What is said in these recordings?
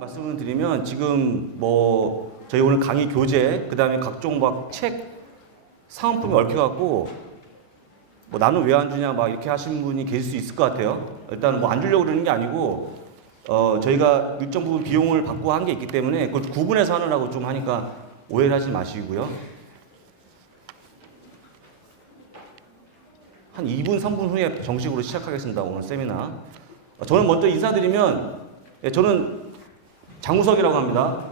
말씀을 드리면 지금 뭐 저희 오늘 강의 교재 그다음에 각종 막 책 사은품이 얽혀갖고 뭐 나는 왜 안 주냐 막 이렇게 하시는 분이 계실 수 있을 것 같아요. 일단 뭐 안 주려고 그러는 게 아니고 저희가 일정 부분 비용을 받고 한 게 있기 때문에 그걸 구분해서 하느라고 좀 하니까 오해를 하지 마시고요. 한 2분, 3분 후에 정식으로 시작하겠습니다. 오늘 세미나. 저는 먼저 인사드리면 저는 장우석이라고 합니다.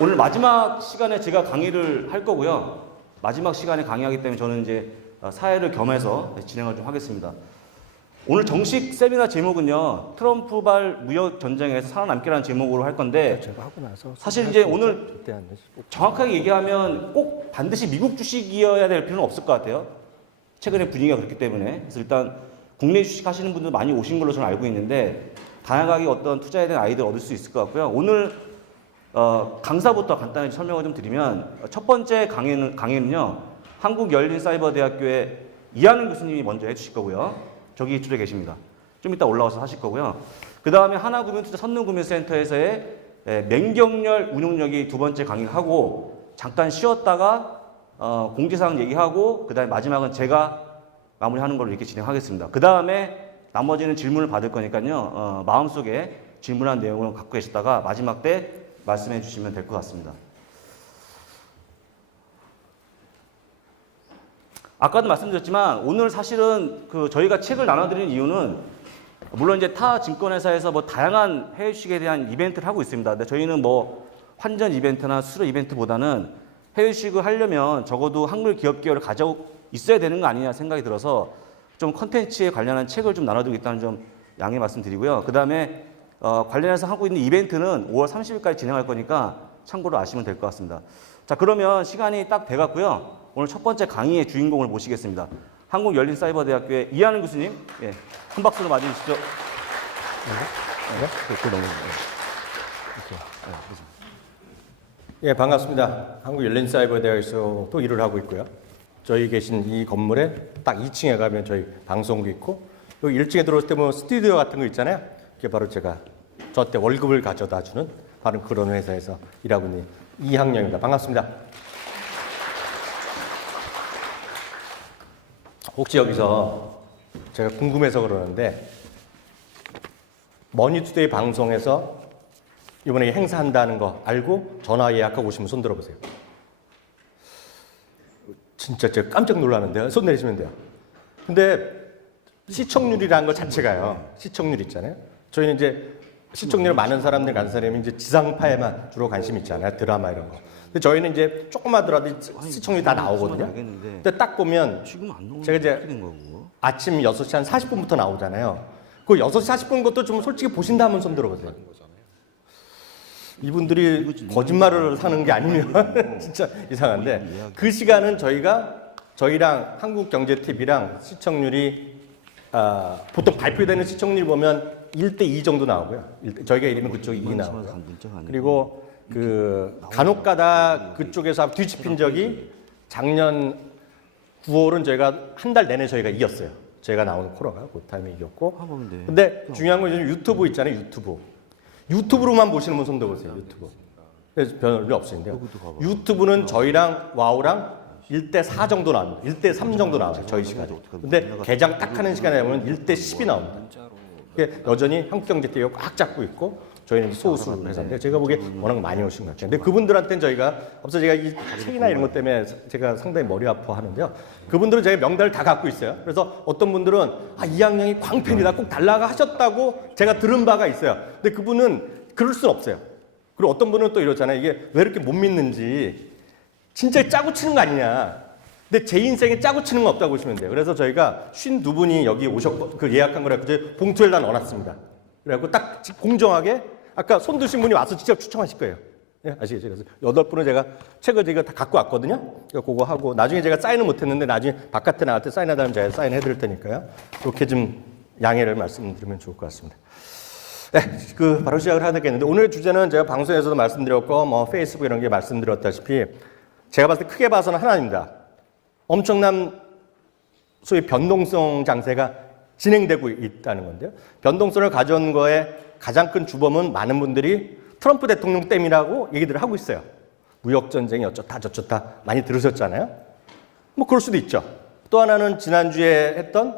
오늘 마지막 시간에 제가 강의를 할 거고요. 마지막 시간에 강의하기 때문에 저는 이제 사회를 겸해서 진행을 좀 하겠습니다. 오늘 정식 세미나 제목은요, 트럼프발 무역 전쟁에서 살아남기라는 제목으로 할 건데, 사실 이제 오늘 정확하게 얘기하면 꼭 반드시 미국 주식이어야 될 필요는 없을 것 같아요. 최근에 분위기가 그렇기 때문에. 그래서 일단 국내 주식 하시는 분들 많이 오신 걸로 저는 알고 있는데, 다양하게 어떤 투자에 대한 아이디어를 얻을 수 있을 것 같고요. 오늘 강사부터 간단히 설명을 좀 드리면, 첫 번째 강의는요, 한국열린사이버대학교의 이하늘 교수님이 먼저 해주실 거고요. 저기 이쪽에 계십니다. 좀 이따 올라와서 하실 거고요. 그 다음에 하나금융투자 선능금융센터에서의 맹경렬 운용력이 두 번째 강의를 하고, 잠깐 쉬었다가 공지사항 얘기하고, 그 다음에 마지막은 제가 마무리하는 걸로 이렇게 진행하겠습니다. 그 다음에 나머지는 질문을 받을 거니까요. 마음속에 질문한 내용을 갖고 계시다가 마지막 때 말씀해 주시면 될 것 같습니다. 아까도 말씀드렸지만 오늘 사실은 저희가 책을 나눠드리는 이유는 물론 이제 타 증권회사에서 뭐 다양한 해외 주식에 대한 이벤트를 하고 있습니다. 근데 저희는 뭐 환전 이벤트나 수수료 이벤트보다는 해외 주식을 하려면 적어도 한글 기업 기여를 가지고 있어야 되는 거 아니냐 생각이 들어서 좀 컨텐츠에 관련한 책을 좀 나눠드리고 있다는 점 양해 말씀드리고요. 그 다음에 관련해서 하고 있는 이벤트는 5월 30일까지 진행할 거니까 참고로 아시면 될 것 같습니다. 자, 그러면 시간이 딱 돼갔고요. 오늘 첫 번째 강의의 주인공을 모시겠습니다. 한국열린사이버대학교의 이하늘 교수님, 한 박수로 맞이해주시죠. 예, 반갑습니다. 한국열린사이버대학에서 또 일을 하고 있고요. 저희 계신 이 건물에 딱 2층에 가면 저희 방송국 있고, 여기 1층에 들어올 때 뭐 스튜디오 같은 거 있잖아요. 그게 바로 제가 저 때 월급을 가져다 주는 바로 그런 회사에서 일하고 있는 이학령입니다. 반갑습니다. 혹시 여기서 제가 궁금해서 그러는데, 머니투데이 방송에서 이번에 행사한다는 거 알고 전화 예약하고 오시면 손 들어보세요. 진짜 제가 깜짝 놀랐는데요. 손 내리시면 돼요. 근데 시청률이라는 것 자체가요. 시청률 있잖아요. 저희는 이제 시청률 많은 사람들 가는 사람이 이제 지상파에만 주로 관심 있잖아요. 드라마 이런 거. 근데 저희는 이제 조금하더라도 시청률이 다 나오거든요. 근데 딱 보면 제가 이제 아침 6시 한 40분부터 나오잖아요. 그 6시 40분 것도 좀 솔직히 보신다면 손 들어보세요. 이분들이 거짓말을 하는 게 아니면 진짜 이상한데, 그 시간은 저희랑 한국경제TV랑 시청률이 보통 발표되는 시청률 보면 1대2 정도 나오고요. 저희가 이름은 그쪽이 2 나오고요. 그리고 간혹가다 그쪽에서 뒤집힌 적이 작년 9월은 저희가 한 달 내내 저희가 이겼어요. 저희가 나오는 코너가 그 타임에 이겼고. 근데 중요한 건 유튜브 있잖아요. 유튜브로만 보시는 분 손 들어보세요. 유튜브. 그래서 별로 없으신데요. 유튜브는 저희랑 와우랑 1대4 정도 나옵니다. 1대3 정도 나와요. 저희 시간에. 근데 개장 딱 하는 시간에 보면 1대10이 나옵니다. 여전히 한국경제TV가 꽉 잡고 있고, 저희는 소수 회사인데 제가 보기에 워낙 많이 오신 것 같아요. 근데 그분들한테는 저희가 제가 이 책이나 이런 것 때문에 제가 상당히 머리 아파하는데요. 그분들은 제가 명단을 다 갖고 있어요. 그래서 어떤 분들은 이학령이 광팬이다, 꼭 달라가 하셨다고 제가 들은 바가 있어요. 근데 그분은 그럴 수는 없어요. 그리고 어떤 분은 또 이러잖아요. 이게 왜 이렇게 못 믿는지, 진짜 짜고 치는 거 아니냐. 근데 제 인생에 짜고 치는 건 없다고 보시면 돼요. 그래서 저희가 52분이 여기 예약한 거라고 봉투에 다 넣어놨습니다. 그래갖고 딱 공정하게 아까 손 드신 분이 와서 직접 추첨하실 거예요. 예, 아시겠죠? 그래서 8분은 제가 책을 제가 다 갖고 왔거든요. 그거 하고 나중에 제가 사인은 못했는데 나중에 바깥에 나갈 때 사인하다면 제가 사인해드릴 테니까요. 그렇게 좀 양해를 말씀드리면 좋을 것 같습니다. 네, 바로 시작을 해야 되겠는데, 오늘 주제는 제가 방송에서도 말씀드렸고 뭐 페이스북 이런 게 말씀드렸다시피 제가 봤을 때 크게 봐서는 하나입니다. 엄청난 소위 변동성 장세가 진행되고 있다는 건데요. 변동성을 가져온 거에 가장 큰 주범은 많은 분들이 트럼프 대통령 때문이라고 얘기들을 하고 있어요. 무역전쟁이 어쩌다 저쩌다 많이 들으셨잖아요. 뭐 그럴 수도 있죠. 또 하나는 지난주에 했던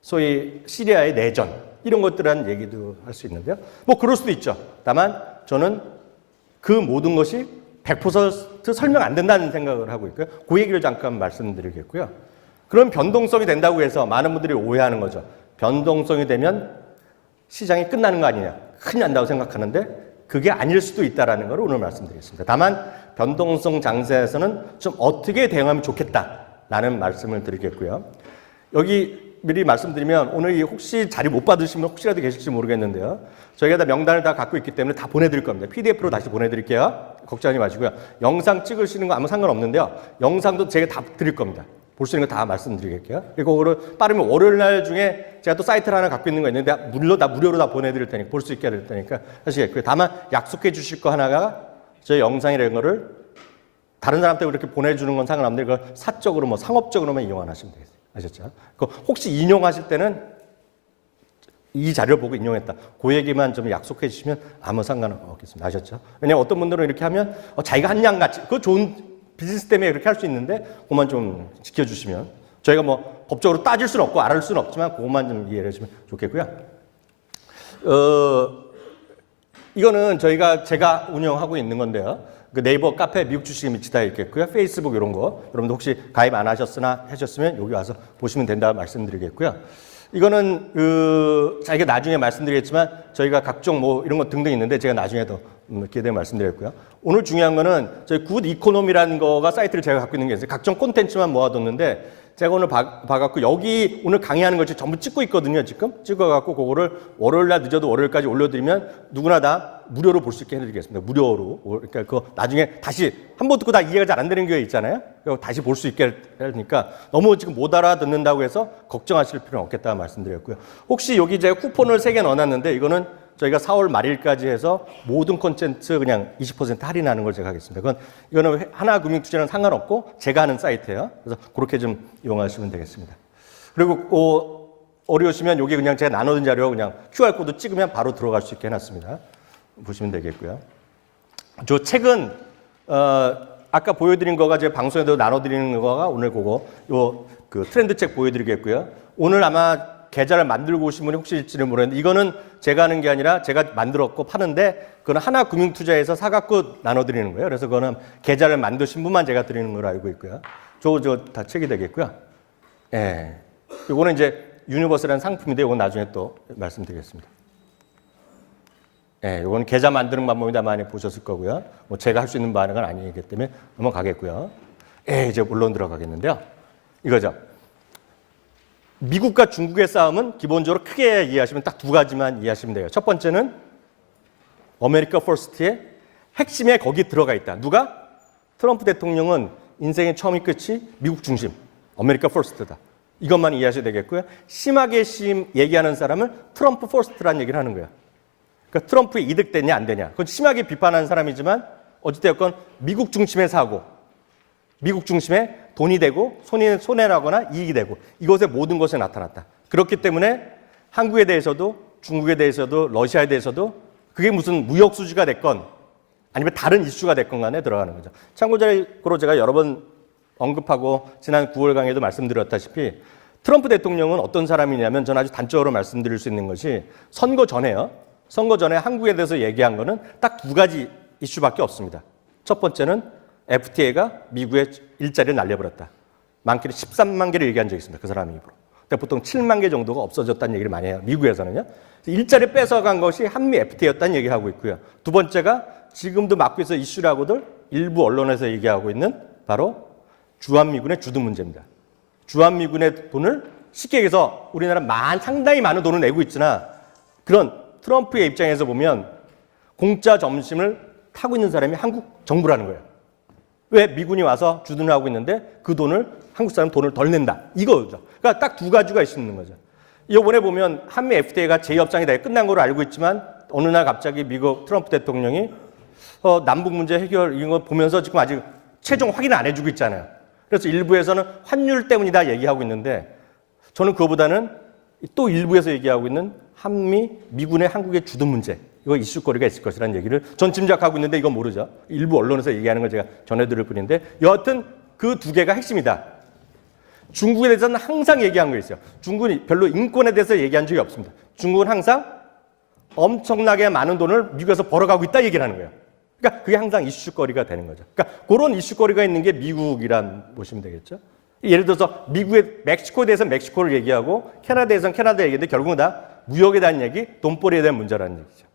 소위 시리아의 내전 이런 것들한 얘기도 할 수 있는데요. 뭐 그럴 수도 있죠. 다만 저는 그 모든 것이 100% 설명 안 된다는 생각을 하고 있고요. 그 얘기를 잠깐 말씀드리겠고요. 그런 변동성이 된다고 해서 많은 분들이 오해하는 거죠. 변동성이 되면 시장이 끝나는 거 아니냐. 큰일 난다고 생각하는데 그게 아닐 수도 있다는 걸 오늘 말씀드리겠습니다. 다만 변동성 장세에서는 좀 어떻게 대응하면 좋겠다라는 말씀을 드리겠고요. 여기 미리 말씀드리면 오늘 혹시 자리 못 받으신 분 혹시라도 계실지 모르겠는데요. 저희가 다 명단을 다 갖고 있기 때문에 다 보내드릴 겁니다. PDF로 다시 보내드릴게요. 걱정하지 마시고요. 영상 찍으시는 거 아무 상관없는데요. 영상도 제가 다 드릴 겁니다. 볼 수 있는 거 다 말씀드리겠고요. 그리고 그거를 빠르면 월요일 날 중에 제가 또 사이트를 하나 갖고 있는 거 있는데 무료로 다 보내드릴 테니까 볼 수 있게 할 테니까 하시겠고요. 다만 약속해 주실 거 하나가 저희 영상이라는 거를 다른 사람한테 이렇게 보내주는 건 상관없는데 그걸 사적으로 뭐 상업적으로만 이용하시면 되겠어요. 아셨죠? 혹시 인용하실 때는 이 자료를 보고 인용했다. 그 얘기만 좀 약속해 주시면 아무 상관없겠습니다. 아셨죠? 왜냐하면 어떤 분들은 이렇게 하면 자기가 한 양같이 그거 좋은 비즈니스 때문에 그렇게 할 수 있는데 그것만 좀 지켜주시면 저희가 뭐 법적으로 따질 수는 없고 알을 수는 없지만 그것만 좀 이해해 주시면 좋겠고요. 이거는 제가 운영하고 있는 건데요. 그 네이버 카페 미국 주식에 미치다 있겠고요. 페이스북 이런 거 여러분들 혹시 가입 안 하셨으면 여기 와서 보시면 된다 말씀드리겠고요. 이거는 자기가 나중에 말씀드리겠지만 저희가 각종 뭐 이런 거 등등 있는데 제가 나중에 더 기회 되면 말씀드리겠고요. 오늘 중요한 거는 저희 굿 이코노미라는 거가 사이트를 제가 갖고 있는 게 있어요. 각종 콘텐츠만 모아뒀는데 제가 오늘 봐갖고 여기 오늘 강의하는 걸 전부 찍고 있거든요. 지금 찍어갖고 그거를 월요일 날 늦어도 월요일까지 올려드리면 누구나 다 무료로 볼 수 있게 해드리겠습니다. 무료로. 그러니까 그거 나중에 다시 한 번 듣고 다 이해가 잘 안 되는 게 있잖아요. 다시 볼 수 있게 하니까 너무 지금 못 알아듣는다고 해서 걱정하실 필요는 없겠다 말씀드렸고요. 혹시 여기 제가 쿠폰을 3개 넣어놨는데 이거는 저희가 4월 말일까지 해서 모든 콘텐츠 그냥 20% 할인하는 걸 제가 하겠습니다. 이거는 하나금융투자는 상관없고 제가 하는 사이트예요. 그래서 그렇게 좀 이용하시면 되겠습니다. 그리고 어려우시면 여기 그냥 제가 나눠둔 자료 그냥 QR코드 찍으면 바로 들어갈 수 있게 해놨습니다. 보시면 되겠고요. 저 책은 아까 보여드린 거가 제가 방송에도 나눠드리는 거가 오늘 그거 그 트렌드 책 보여드리겠고요. 오늘 아마 계좌를 만들고 오신 분이 혹시 있을지는 모르겠는데 이거는 제가 하는 게 아니라 제가 만들었고 파는데 그거는 하나금융투자에서 사갖고 나눠드리는 거예요. 그래서 그거는 계좌를 만드신 분만 제가 드리는 걸로 알고 있고요. 저 다 책이 되겠고요. 예, 이거는 이제 유니버스라는 상품인데 이건 나중에 또 말씀드리겠습니다. 예, 이건 계좌 만드는 방법이 다 많이 보셨을 거고요. 뭐 제가 할 수 있는 바는 아니기 때문에 넘어가겠고요. 예, 이제 본론 들어가겠는데요. 이거죠. 미국과 중국의 싸움은 기본적으로 크게 이해하시면 딱 2가지만 이해하시면 돼요. 첫 번째는 아메리카 퍼스트의 핵심에 거기 들어가 있다. 누가? 트럼프 대통령은 인생의 처음이 끝이 미국 중심, 아메리카 퍼스트다. 이것만 이해하셔야 되겠고요. 심하게 얘기하는 사람은 트럼프 퍼스트라는 얘기를 하는 거예요. 그러니까 트럼프에 이득되냐 안 되냐. 그건 심하게 비판하는 사람이지만 어찌됐건 미국 중심의 사고, 미국 중심에 돈이 되고 손해라거나 이익이 되고 이것의 모든 것에 나타났다. 그렇기 때문에 한국에 대해서도 중국에 대해서도 러시아에 대해서도 그게 무슨 무역 수지가 됐건 아니면 다른 이슈가 됐건 간에 들어가는 거죠. 참고적으로 제가 여러 번 언급하고 지난 9월 강의에도 말씀드렸다시피 트럼프 대통령은 어떤 사람이냐면 저는 아주 단적으로 말씀드릴 수 있는 것이 선거 전에요. 선거 전에 한국에 대해서 얘기한 거는 딱 2가지 이슈밖에 없습니다. 첫 번째는 FTA가 미국의 일자리를 날려버렸다. 많게는 13만 개를 얘기한 적이 있습니다. 그 사람 입으로. 근데 보통 7만 개 정도가 없어졌다는 얘기를 많이 해요. 미국에서는요. 일자리 뺏어간 것이 한미 FTA였다는 얘기를 하고 있고요. 두 번째가 지금도 맡고 있어 이슈라고들 일부 언론에서 얘기하고 있는 바로 주한미군의 주둔 문제입니다. 주한미군의 돈을 쉽게 얘기해서 우리나라 상당히 많은 돈을 내고 있으나 그런 트럼프의 입장에서 보면 공짜 점심을 타고 있는 사람이 한국 정부라는 거예요. 왜 미군이 와서 주둔을 하고 있는데 그 돈을 한국 사람 돈을 덜 낸다. 이거죠. 그러니까 딱 2가지가 있는 거죠. 이번에 보면 한미 FTA가 제2협상이 다 끝난 걸로 알고 있지만 어느 날 갑자기 미국 트럼프 대통령이 남북 문제 해결 이런 거 보면서 지금 아직 최종 확인을 안 해주고 있잖아요. 그래서 일부에서는 환율 때문이다 얘기하고 있는데 저는 그거보다는 또 일부에서 얘기하고 있는 한미, 미군의 한국의 주둔 문제, 이거 이슈거리가 있을 것이라는 얘기를 전 짐작하고 있는데 이건 모르죠. 일부 언론에서 얘기하는 걸 제가 전해드릴 뿐인데 여하튼 그 두 개가 핵심이다. 중국에 대해서는 항상 얘기한 거 있어요. 중국은 별로 인권에 대해서 얘기한 적이 없습니다. 중국은 항상 엄청나게 많은 돈을 미국에서 벌어가고 있다 얘기를 하는 거예요. 그러니까 그게 항상 이슈거리가 되는 거죠. 그러니까 그런 이슈거리가 있는 게 미국이란 보시면 되겠죠. 예를 들어서 미국의 멕시코에 대해서 멕시코를 얘기하고 캐나다에 대해서는 캐나다 얘기인데 결국은 다 무역에 대한 얘기, 돈벌이에 대한 문제라는 얘기죠.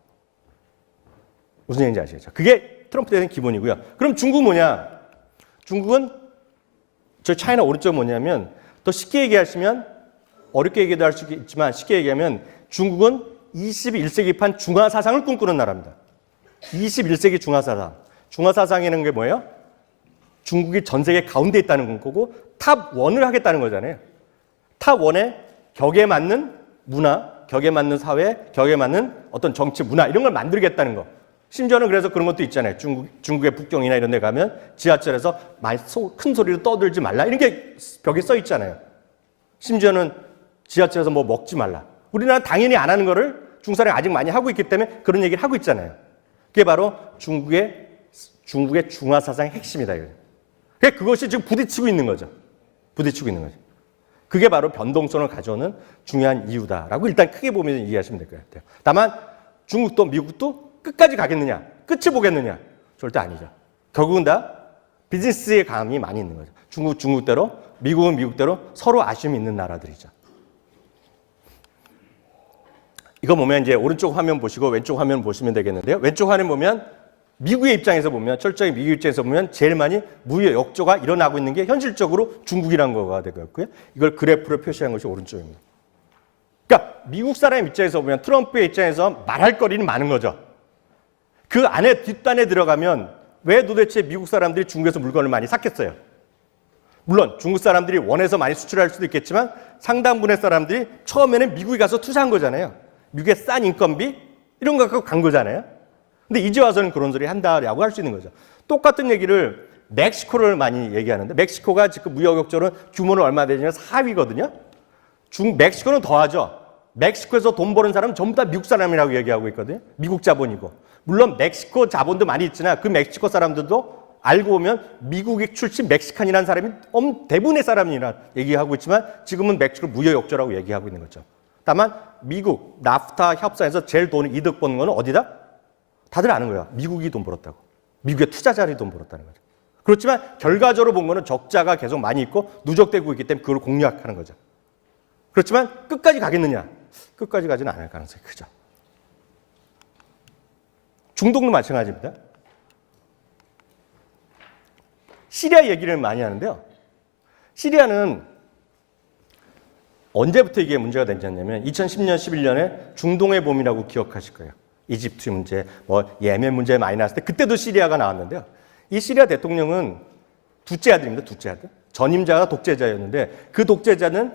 무슨 얘기인지 아시겠죠? 그게 트럼프에 대한 기본이고요. 그럼 중국 뭐냐? 중국은 저 차이나 오른쪽 뭐냐면 더 쉽게 얘기하시면 어렵게 얘기도 할 수 있지만 쉽게 얘기하면 중국은 21세기판 중화사상을 꿈꾸는 나라입니다. 21세기 중화사상. 중화사상이라는 게 뭐예요? 중국이 전 세계 가운데 있다는 거고 탑1을 하겠다는 거잖아요. 탑1의 격에 맞는 문화, 격에 맞는 사회, 격에 맞는 어떤 정치, 문화 이런 걸 만들겠다는 거. 심지어는 그래서 그런 것도 있잖아요. 중국의 북경이나 이런 데 가면 지하철에서 많이 큰 소리로 떠들지 말라 이런 게 벽에 써 있잖아요. 심지어는 지하철에서 뭐 먹지 말라. 우리나라는 당연히 안 하는 거를 중국 사람이 아직 많이 하고 있기 때문에 그런 얘기를 하고 있잖아요. 그게 바로 중국의 중화사상의 핵심이다. 그러니까 그것이 지금 부딪히고 있는 거죠. 부딪히고 있는 거죠. 그게 바로 변동성을 가져오는 중요한 이유다라고 일단 크게 보면 이해하시면 될 것 같아요. 다만 중국도 미국도 끝까지 가겠느냐, 끝을 보겠느냐 절대 아니죠. 결국은 다 비즈니스의 감이 많이 있는 거죠. 중국은 중국대로, 미국은 미국대로 서로 아쉬움이 있는 나라들이죠. 이거 보면 이제 오른쪽 화면 보시고 왼쪽 화면 보시면 되겠는데요. 왼쪽 화면 보면 미국의 입장에서 보면 철저히 미국 입장에서 보면 제일 많이 무역 역조가 일어나고 있는 게 현실적으로 중국이라는 거가 되겠고요. 이걸 그래프로 표시한 것이 오른쪽입니다. 그러니까 미국 사람 입장에서 보면 트럼프의 입장에서 말할 거리는 많은 거죠. 그 안에 뒷단에 들어가면 왜 도대체 미국 사람들이 중국에서 물건을 많이 샀겠어요? 물론 중국 사람들이 원해서 많이 수출할 수도 있겠지만 상당분의 사람들이 처음에는 미국에 가서 투자한 거잖아요. 미국의 싼 인건비 이런 거 갖고 간 거잖아요. 근데 이제 와서는 그런 소리 한다라고 할 수 있는 거죠. 똑같은 얘기를 멕시코를 많이 얘기하는데 멕시코가 지금 무역역조는 규모는 얼마 되냐면 4위거든요. 멕시코는 더하죠. 멕시코에서 돈 버는 사람은 전부 다 미국 사람이라고 얘기하고 있거든요. 미국 자본이고. 물론 멕시코 자본도 많이 있지만 그 멕시코 사람들도 알고 보면 미국의 출신 멕시칸이라는 사람이 대부분의 사람이라 얘기하고 있지만 지금은 멕시코 무역역조라고 얘기하고 있는 거죠. 다만 미국 나프타 협상에서 제일 돈 이득 버는 거는 어디다? 다들 아는 거야. 미국이 돈 벌었다고. 미국의 투자자들이 돈 벌었다는 거죠. 그렇지만 결과적으로 본 거는 적자가 계속 많이 있고 누적되고 있기 때문에 그걸 공략하는 거죠. 그렇지만 끝까지 가겠느냐? 끝까지 가지는 않을 가능성이 크죠. 중동도 마찬가지입니다. 시리아 얘기를 많이 하는데요. 시리아는 언제부터 이게 문제가 됐냐면 2010년, 11년에 중동의 봄이라고 기억하실 거예요. 이집트 문제, 뭐 예멘 문제 많이 나왔을 때 그때도 시리아가 나왔는데요. 이 시리아 대통령은 둘째 아들입니다. 둘째 아들. 전임자가 독재자였는데 그 독재자는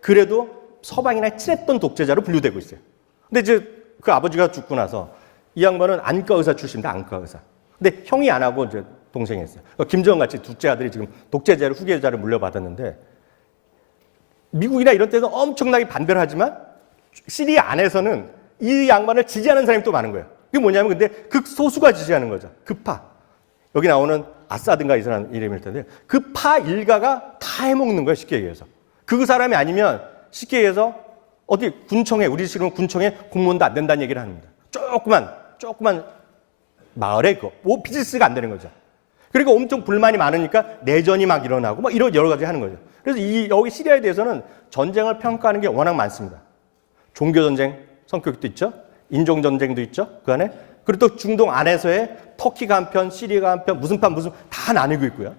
그래도 서방이나 친했던 독재자로 분류되고 있어요. 근데 이제 그 아버지가 죽고 나서 이 양반은 안과 의사 출신입니다. 안과 의사. 근데 형이 안 하고 이제 동생이 했어요. 김정은 같이 둘째 아들이 지금 독재자를 후계자를 물려받았는데 미국이나 이런 데서 엄청나게 반대를 하지만 시리아 안에서는 이 양반을 지지하는 사람이 또 많은 거예요. 그게 뭐냐면 근데 극소수가 지지하는 거죠. 극파. 여기 나오는 아사드인가 이 사람 이름일 텐데 그 파 일가가 다 해먹는 거예요. 쉽게 얘기해서. 그 사람이 아니면 쉽게 얘기해서 어디 군청에 우리 지금 군청에 공무원도 안 된다는 얘기를 합니다. 조그만 마을에 뭐 비즈니스가 안 되는 거죠. 그리고 엄청 불만이 많으니까 내전이 막 일어나고 막 이런 여러 가지 하는 거죠. 그래서 여기 시리아에 대해서는 전쟁을 평가하는 게 워낙 많습니다. 종교 전쟁 성격도 있죠. 인종 전쟁도 있죠. 그 안에. 그리고 또 중동 안에서의 터키가 한편, 시리아가 한편, 무슨 다 나뉘고 있고요.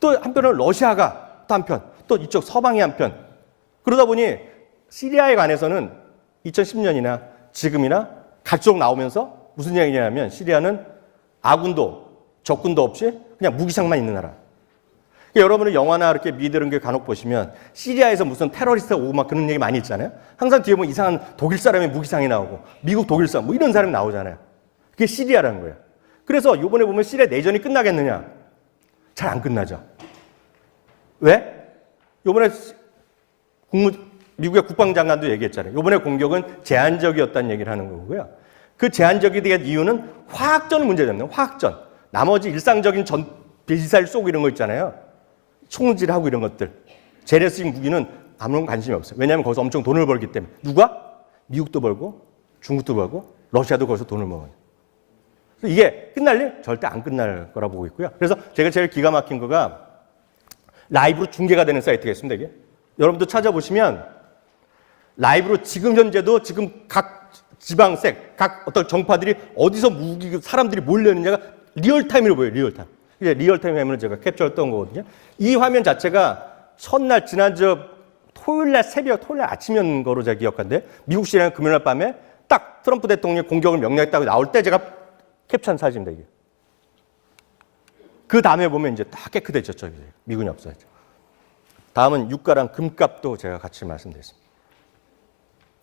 또 한편은 러시아가 또 한편, 또 이쪽 서방이 한편. 그러다 보니 시리아에 관해서는 2010년이나 지금이나 갈수록 나오면서 무슨 얘기냐면 시리아는 아군도 적군도 없이 그냥 무기상만 있는 나라. 그러니까 여러분은 영화나 이렇게 미드런 게 간혹 보시면 시리아에서 무슨 테러리스트가 오고 막 그런 얘기 많이 있잖아요. 항상 뒤에 보면 이상한 독일 사람의 무기상이 나오고 미국 독일 사람 뭐 이런 사람이 나오잖아요. 그게 시리아라는 거예요. 그래서 이번에 보면 시리아 내전이 끝나겠느냐? 잘 안 끝나죠. 왜? 이번에 미국의 국방장관도 얘기했잖아요. 이번에 공격은 제한적이었다는 얘기를 하는 거고요. 그 제한적이 된 이유는 화학전 문제였네요. 화학전. 나머지 일상적인 미사일 쏘고 이런 거 있잖아요. 총질하고 이런 것들. 재래식 무기는 아무런 관심이 없어요. 왜냐하면 거기서 엄청 돈을 벌기 때문에. 누가? 미국도 벌고 중국도 벌고 러시아도 거기서 돈을 먹어요. 이게 끝날 일? 절대 안 끝날 거라 보고 있고요. 그래서 제가 제일 기가 막힌 거가 라이브로 중계가 되는 사이트가 있습니다. 이게. 여러분도 찾아보시면 라이브로 지금 현재도 지금 각 지방색, 각 어떤 정파들이 어디서 사람들이 몰려있느냐가 리얼타임으로 보여요. 리얼타임. 이제 리얼타임 화면을 제가 캡처했던 거거든요. 이 화면 자체가 첫날 지난주 토요일날 새벽, 토요일날 아침이었는 거로 제가 기억하는데 미국 시간은 금요일날 밤에 딱 트럼프 대통령이 공격을 명령했다고 나올 때 제가 캡처한 사진입니다. 이게. 그 다음에 보면 이제 다 깨끗해졌죠. 저기 미군이 없어졌죠. 다음은 유가랑 금값도 제가 같이 말씀드리겠습니다.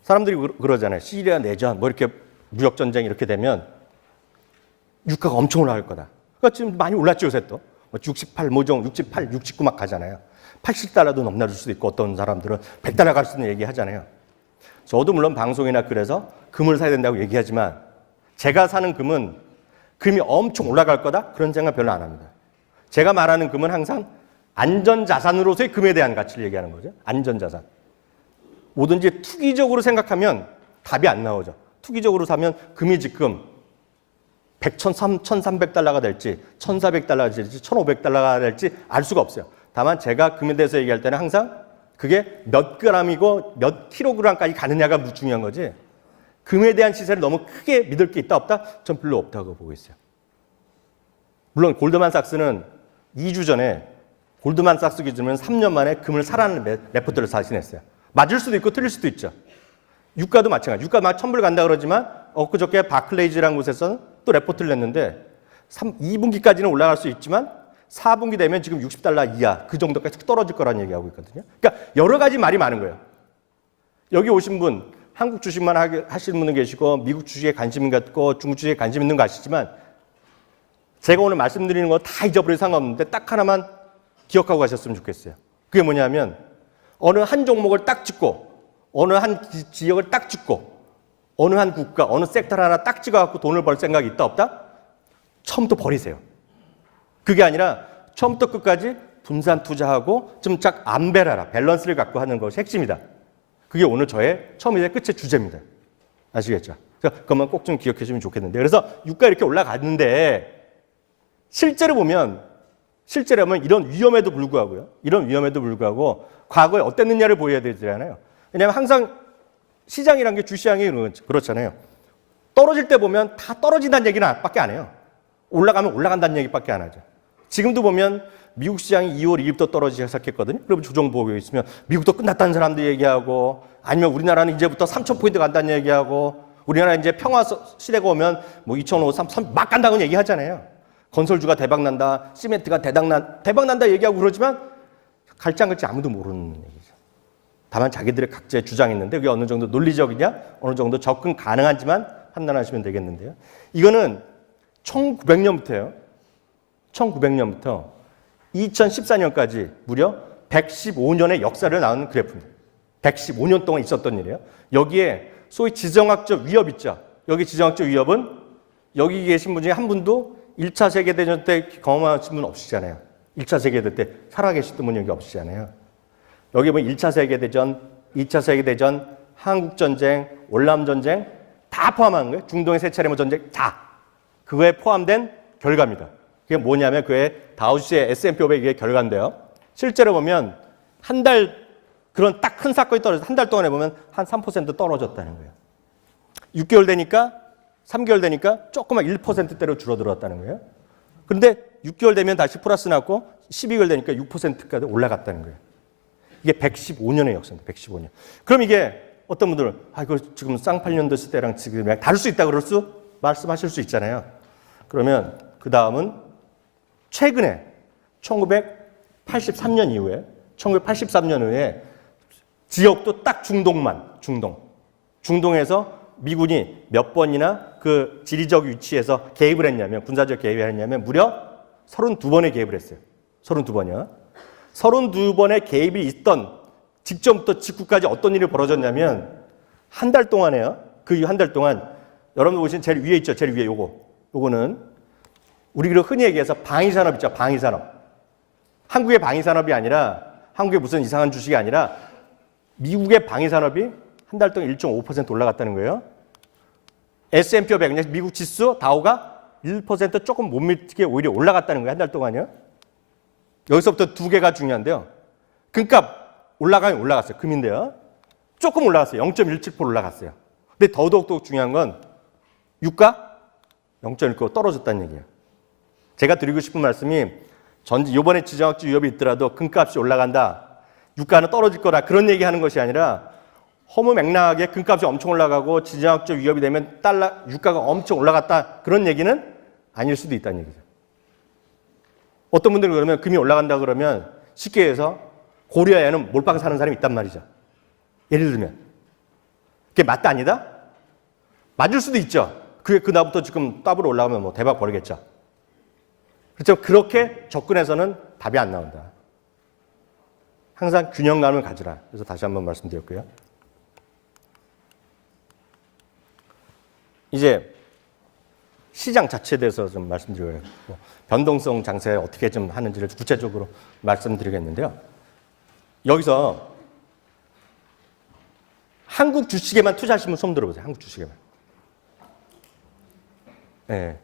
사람들이 그러잖아요. 시리아 내전, 뭐 이렇게 무역 전쟁 이렇게 되면 유가가 엄청 올라갈 거다. 그러니까 지금 많이 올랐죠, 요새 또. 68, 모종 68, 69 막 가잖아요. 80달러도 넘나들 수도 있고 어떤 사람들은 100달러 갈 수 있는 얘기 하잖아요. 저도 물론 방송이나 그래서 금을 사야 된다고 얘기하지만 제가 사는 금은 금이 엄청 올라갈 거다? 그런 생각 별로 안 합니다. 제가 말하는 금은 항상 안전자산으로서의 금에 대한 가치를 얘기하는 거죠. 안전자산. 뭐든지 투기적으로 생각하면 답이 안 나오죠. 투기적으로 사면 금이 지금 1,300달러가 될지 1,400달러가 될지 1,500달러가 될지 알 수가 없어요. 다만 제가 금에 대해서 얘기할 때는 항상 그게 몇 그램이고 몇 킬로그램까지 가느냐가 중요한 거지 금에 대한 시세를 너무 크게 믿을 게 있다 없다? 전 별로 없다고 보고 있어요. 물론 골드만삭스는 2주 전에 골드만삭스 기준으로는 3년 만에 금을 사라는 레포트를 사진했어요. 맞을 수도 있고 틀릴 수도 있죠. 유가도 마찬가지. 유가 막 1,000불 간다 그러지만 엊그저께 바클레이즈라는 곳에서는 또 레포트를 냈는데 2분기까지는 올라갈 수 있지만 4분기 되면 지금 60달러 이하 그 정도까지 떨어질 거라는 얘기하고 있거든요. 그러니까 여러 가지 말이 많은 거예요. 여기 오신 분 한국 주식만 하시는 분도 계시고 미국 주식에 관심 갖고 중국 주식에 관심 있는 거 아시지만 제가 오늘 말씀드리는 거 다 잊어버려도 상관없는데 딱 하나만 기억하고 가셨으면 좋겠어요. 그게 뭐냐면 어느 한 종목을 딱 찍고 어느 한 지역을 딱 찍고 어느 한 국가, 어느 섹터 하나 딱 찍어갖고 돈을 벌 생각이 있다 없다? 처음부터 버리세요. 그게 아니라 처음부터 끝까지 분산 투자하고 좀 쫙 안배라라 밸런스를 갖고 하는 것이 핵심이다. 그게 오늘 저의 처음이자 끝의 주제입니다. 아시겠죠? 그래서 그것만 꼭 좀 기억해 주면 좋겠는데 그래서 유가 이렇게 올라갔는데 실제로 보면 이런 위험에도 불구하고 과거에 어땠느냐를 보여야 되잖아요. 왜냐하면 항상 시장이라는 게 주시장이 그렇잖아요. 떨어질 때 보면 다 떨어진다는 얘기는 밖에 안 해요. 올라가면 올라간다는 얘기밖에 안 하죠. 지금도 보면 미국 시장이 2월 2일부터 떨어지기 시작했거든요. 그러면 조정 보고 있으면 미국도 끝났다는 사람도 얘기하고 아니면 우리나라는 이제부터 3,000포인트 간다는 얘기하고 우리나라 이제 평화 시대가 오면 뭐 2005, 3 막 간다고 얘기하잖아요. 건설주가 대박난다, 시멘트가 대박난다 얘기하고 그러지만 갈지 안 갈지 아무도 모르는 얘기죠. 다만 자기들의 각자의 주장이 있는데 그게 어느 정도 논리적이냐, 어느 정도 접근 가능한지만 판단하시면 되겠는데요. 이거는 1900년부터예요. 1900년부터 2014년까지 무려 115년의 역사를 낳은 그래프입니다. 115년 동안 있었던 일이에요. 여기에 소위 지정학적 위협 있죠. 여기 지정학적 위협은 여기 계신 분 중에 한 분도 1차 세계대전 때 경험하신 분 없으시잖아요. 1차 세계대전 때 살아계셨던 분 여기 없으시잖아요. 여기 보면 1차 세계대전, 2차 세계대전, 한국전쟁, 월남전쟁 다 포함하는 거예요. 중동의 세 차례 전쟁 다. 그거에 포함된 결과입니다. 그게 뭐냐면 그게 다우지수의 S&P 500의 결과인데요. 실제로 보면 한 달 그런 딱 큰 사건이 떨어져서 한 달 동안에 보면 한 3% 떨어졌다는 거예요. 6개월 되니까 3개월 되니까 조금만 1%대로 줄어들었다는 거예요. 그런데 6개월 되면 다시 플러스 났고 12개월 되니까 6%까지 올라갔다는 거예요. 이게 115년의 역사입니다. 115년. 그럼 이게 어떤 분들은 이거 지금 쌍팔년도 시대랑 지금 다를 수 있다 말씀하실 수 있잖아요. 그러면 그 다음은 최근에 1983년 이후에 1983년 후에 지역도 딱 중동에서 미군이 몇 번이나 그 지리적 위치에서 개입을 했냐면 군사적 개입을 했냐면 무려 32번의 개입을 했어요. 32번이요. 32번의 개입이 있던 직전부터 직후까지 어떤 일이 벌어졌냐면 한 달 동안에요. 그 한 달 동안 여러분 보시면 제일 위에 있죠. 제일 위에 요거는 우리가 흔히 얘기해서 방위산업 있죠. 방위산업. 한국의 방위산업이 아니라 한국의 무슨 이상한 주식이 아니라 미국의 방위산업이 한 달 동안 1.5% 올라갔다는 거예요. S&P 500, 미국 지수 다우가 1% 조금 못 미치게 오히려 올라갔다는 거예요. 한 달 동안요. 여기서부터 두 개가 중요한데요. 금값 올라가면 올라갔어요. 금인데요. 조금 올라갔어요. 0.17% 올라갔어요. 근데 더더욱 중요한 건 유가 0.1% 떨어졌다는 얘기예요. 제가 드리고 싶은 말씀이 이번에 지정학적 위협이 있더라도 금값이 올라간다. 유가는 떨어질 거다. 그런 얘기하는 것이 아니라 허무맹랑하게 금값이 엄청 올라가고 지정학적 위협이 되면 유가가 엄청 올라갔다. 그런 얘기는 아닐 수도 있다는 얘기죠. 어떤 분들은 그러면 금이 올라간다 그러면 쉽게 해서 고려에는 몰빵 사는 사람이 있단 말이죠. 예를 들면 그게 맞다 아니다? 맞을 수도 있죠. 그게 그다음부터 지금 더블 올라가면 뭐 대박 벌겠죠. 그렇죠. 그렇게 접근해서는 답이 안 나온다. 항상 균형감을 가지라. 그래서 다시 한번 말씀드렸고요. 이제 시장 자체에 대해서 좀 말씀드려요. 변동성 장세 어떻게 좀 하는지를 구체적으로 말씀드리겠는데요. 여기서 한국 주식에만 투자하시는 분 손 들어보세요. 한국 주식에만. 네.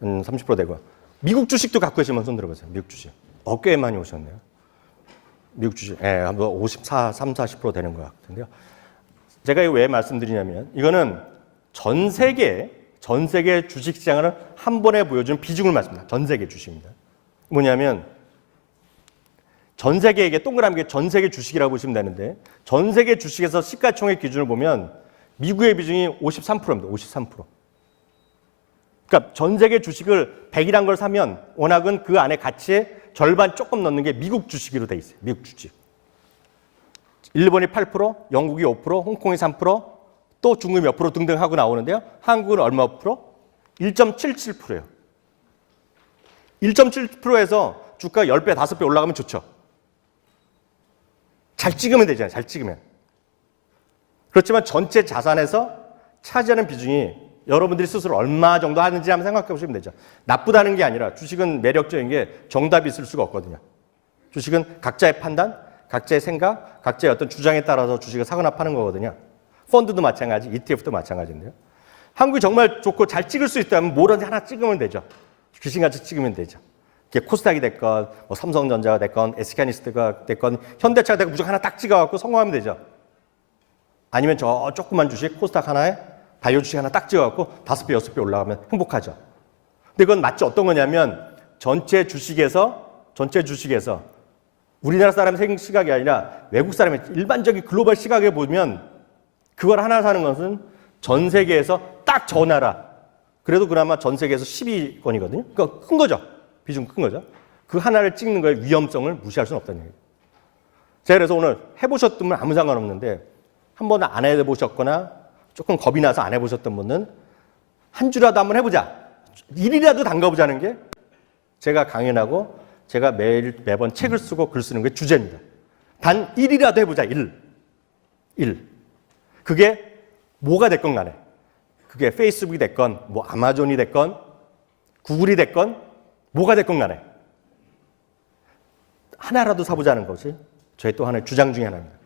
30% 되고. 미국 주식도 갖고 계시면 손 들어보세요. 미국 주식. 꽤 많이 오셨네요. 미국 주식. 예, 한 54, 40% 되는 것 같은데요. 제가 이거 왜 말씀드리냐면 이거는 전 세계 주식시장을 한 번에 보여주는 비중을 말씀합니다. 전 세계 주식입니다. 뭐냐면 전 세계 이게 동그라미 게 전 세계 주식이라고 보시면 되는데 전 세계 주식에서 시가총액 기준을 보면 미국의 비중이 53%입니다. 53%. 그러니까 전 세계 주식을 100이란 걸 사면 워낙은 그 안에 가치의 절반 조금 넣는 게 미국 주식으로 돼 있어요. 미국 주식. 일본이 8%, 영국이 5%, 홍콩이 3%, 또 중국이 몇 프로 등등 하고 나오는데요. 한국은 얼마 프로? 1.77%예요. 1.7%에서 주가가 10배, 5배 올라가면 좋죠. 잘 찍으면 되잖아요. 잘 찍으면. 그렇지만 전체 자산에서 차지하는 비중이 여러분들이 스스로 얼마 정도 하는지 한번 생각해 보시면 되죠. 나쁘다는 게 아니라 주식은 매력적인 게 정답이 있을 수가 없거든요. 주식은 각자의 판단, 각자의 생각, 각자의 어떤 주장에 따라서 주식을 사거나 파는 거거든요. 펀드도 마찬가지, ETF도 마찬가지인데요. 한국이 정말 좋고 잘 찍을 수 있다면 뭐든지 하나 찍으면 되죠. 귀신같이 찍으면 되죠. 그게 코스닥이 됐건, 뭐 삼성전자가 됐건, SK하이닉스가 됐건, 현대차가 됐건 무조건 하나 딱 찍어갖고 성공하면 되죠. 아니면 저 조그만 주식 코스닥 하나에 바이오 주식 하나 딱 찍어갖고 5배, 6배 올라가면 행복하죠. 근데 그건 마치 어떤 거냐면 전체 주식에서 우리나라 사람의 시각이 아니라 외국 사람의 일반적인 글로벌 시각에 보면 그걸 하나 사는 것은 전 세계에서 딱 저 나라. 그래도 그나마 전 세계에서 10위권이거든요. 그러니까 큰 거죠. 비중 큰 거죠. 그 하나를 찍는 거의 위험성을 무시할 수는 없다는 얘기예요. 제가 그래서 오늘 해보셨던 분 아무 상관없는데 한 번은 안 해보셨거나 조금 겁이 나서 안 해보셨던 분은 한 주라도 한번 해보자. 일이라도 담가보자는 게 제가 강연하고 제가 매번 책을 쓰고 글 쓰는 게 주제입니다. 단 일이라도 해보자. 일. 그게 뭐가 됐건 간에 그게 페이스북이 됐건 뭐 아마존이 됐건 구글이 됐건 뭐가 됐건 간에 하나라도 사보자는 것이 저의 또 하나의 주장 중에 하나입니다.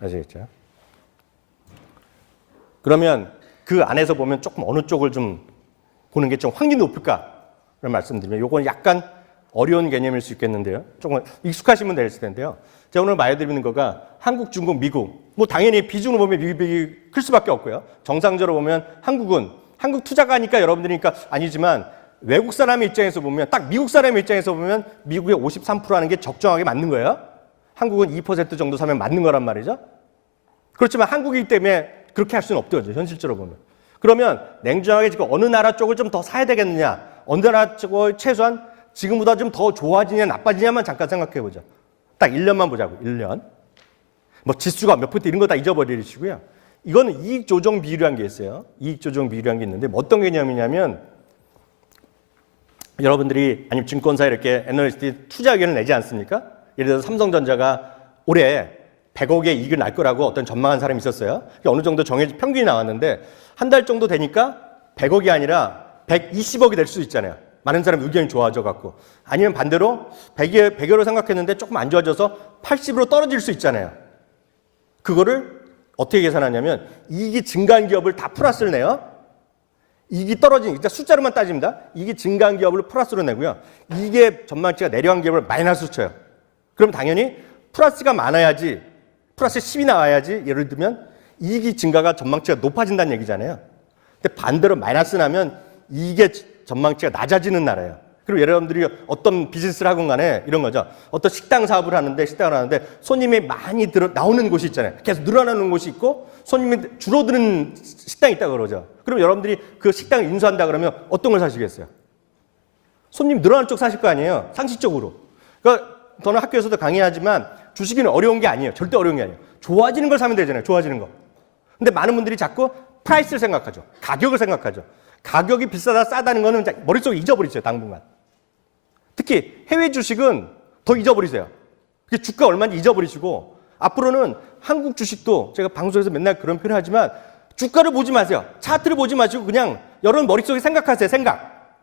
아시겠죠? 그러면 그 안에서 보면 조금 어느 쪽을 좀 보는 게 좀 확률이 높을까를 말씀드리면 이건 약간 어려운 개념일 수 있겠는데요. 조금 익숙하시면 될 텐데요. 제가 오늘 말해드리는 거가 한국, 중국, 미국 뭐 당연히 비중으로 보면 미국이 클 수밖에 없고요. 정상적으로 보면 한국 투자가니까 여러분들이니까 아니지만 외국 사람의 입장에서 보면 딱 미국 사람의 입장에서 보면 미국의 53% 하는 게 적정하게 맞는 거예요. 한국은 2% 정도 사면 맞는 거란 말이죠. 그렇지만 한국이기 때문에 그렇게 할 수는 없죠. 현실적으로 보면. 그러면 냉정하게 지금 어느 나라 쪽을 좀 더 사야 되겠느냐. 어느 나라 쪽을 최소한 지금보다 좀 더 좋아지냐 나빠지냐만 잠깐 생각해 보자. 딱 1년만 보자고. 1년. 뭐 지수가 몇 퍼센트 이런 거 다 잊어버리시고요. 이거는 이익 조정 비율이라는 게 있어요. 이익 조정 비율이라는 게 있는데 뭐 어떤 개념이냐면 여러분들이 아니면 증권사에 이렇게 애널리스트들이 투자 의견을 내지 않습니까? 예를 들어서 삼성전자가 올해 100억의 이익을 날 거라고 어떤 전망한 사람이 있었어요. 어느 정도 정해진 평균이 나왔는데 한 달 정도 되니까 100억이 아니라 120억이 될 수 있잖아요. 많은 사람 의견이 좋아져 갖고. 아니면 반대로 100여로 생각했는데 조금 안 좋아져서 80으로 떨어질 수 있잖아요. 그거를 어떻게 계산하냐면 이익이 증가한 기업을 다 플러스를 내요. 이익이 떨어진, 일단 숫자로만 따집니다. 이익이 증가한 기업을 플러스로 내고요. 이게 전망치가 내려간 기업을 마이너스로 쳐요. 그럼 당연히 플러스가 많아야지, 플러스 10이 나와야지, 예를 들면 이익이 증가가 전망치가 높아진다는 얘기잖아요. 근데 반대로 마이너스 나면 이익의 전망치가 낮아지는 나라예요. 그리고 여러분들이 어떤 비즈니스를 하건 간에 이런 거죠. 어떤 식당 사업을 하는데, 식당을 하는데 손님이 많이 나오는 곳이 있잖아요. 계속 늘어나는 곳이 있고 손님이 줄어드는 식당이 있다고 그러죠. 그럼 여러분들이 그 식당을 인수한다 그러면 어떤 걸 사시겠어요? 손님 늘어나는 쪽 사실 거 아니에요. 상식적으로. 그러니까 저는 학교에서도 강의하지만 주식은 어려운 게 아니에요. 절대 어려운 게 아니에요. 좋아지는 걸 사면 되잖아요. 좋아지는 거. 근데 많은 분들이 자꾸 프라이스를 생각하죠. 가격을 생각하죠. 가격이 비싸다 싸다는 거는 머릿속에 잊어버리죠. 당분간. 특히 해외 주식은 더 잊어버리세요. 주가 얼마인지 잊어버리시고 앞으로는 한국 주식도 제가 방송에서 맨날 그런 표현을 하지만 주가를 보지 마세요. 차트를 보지 마시고 그냥 여러분 머릿속에 생각하세요. 생각.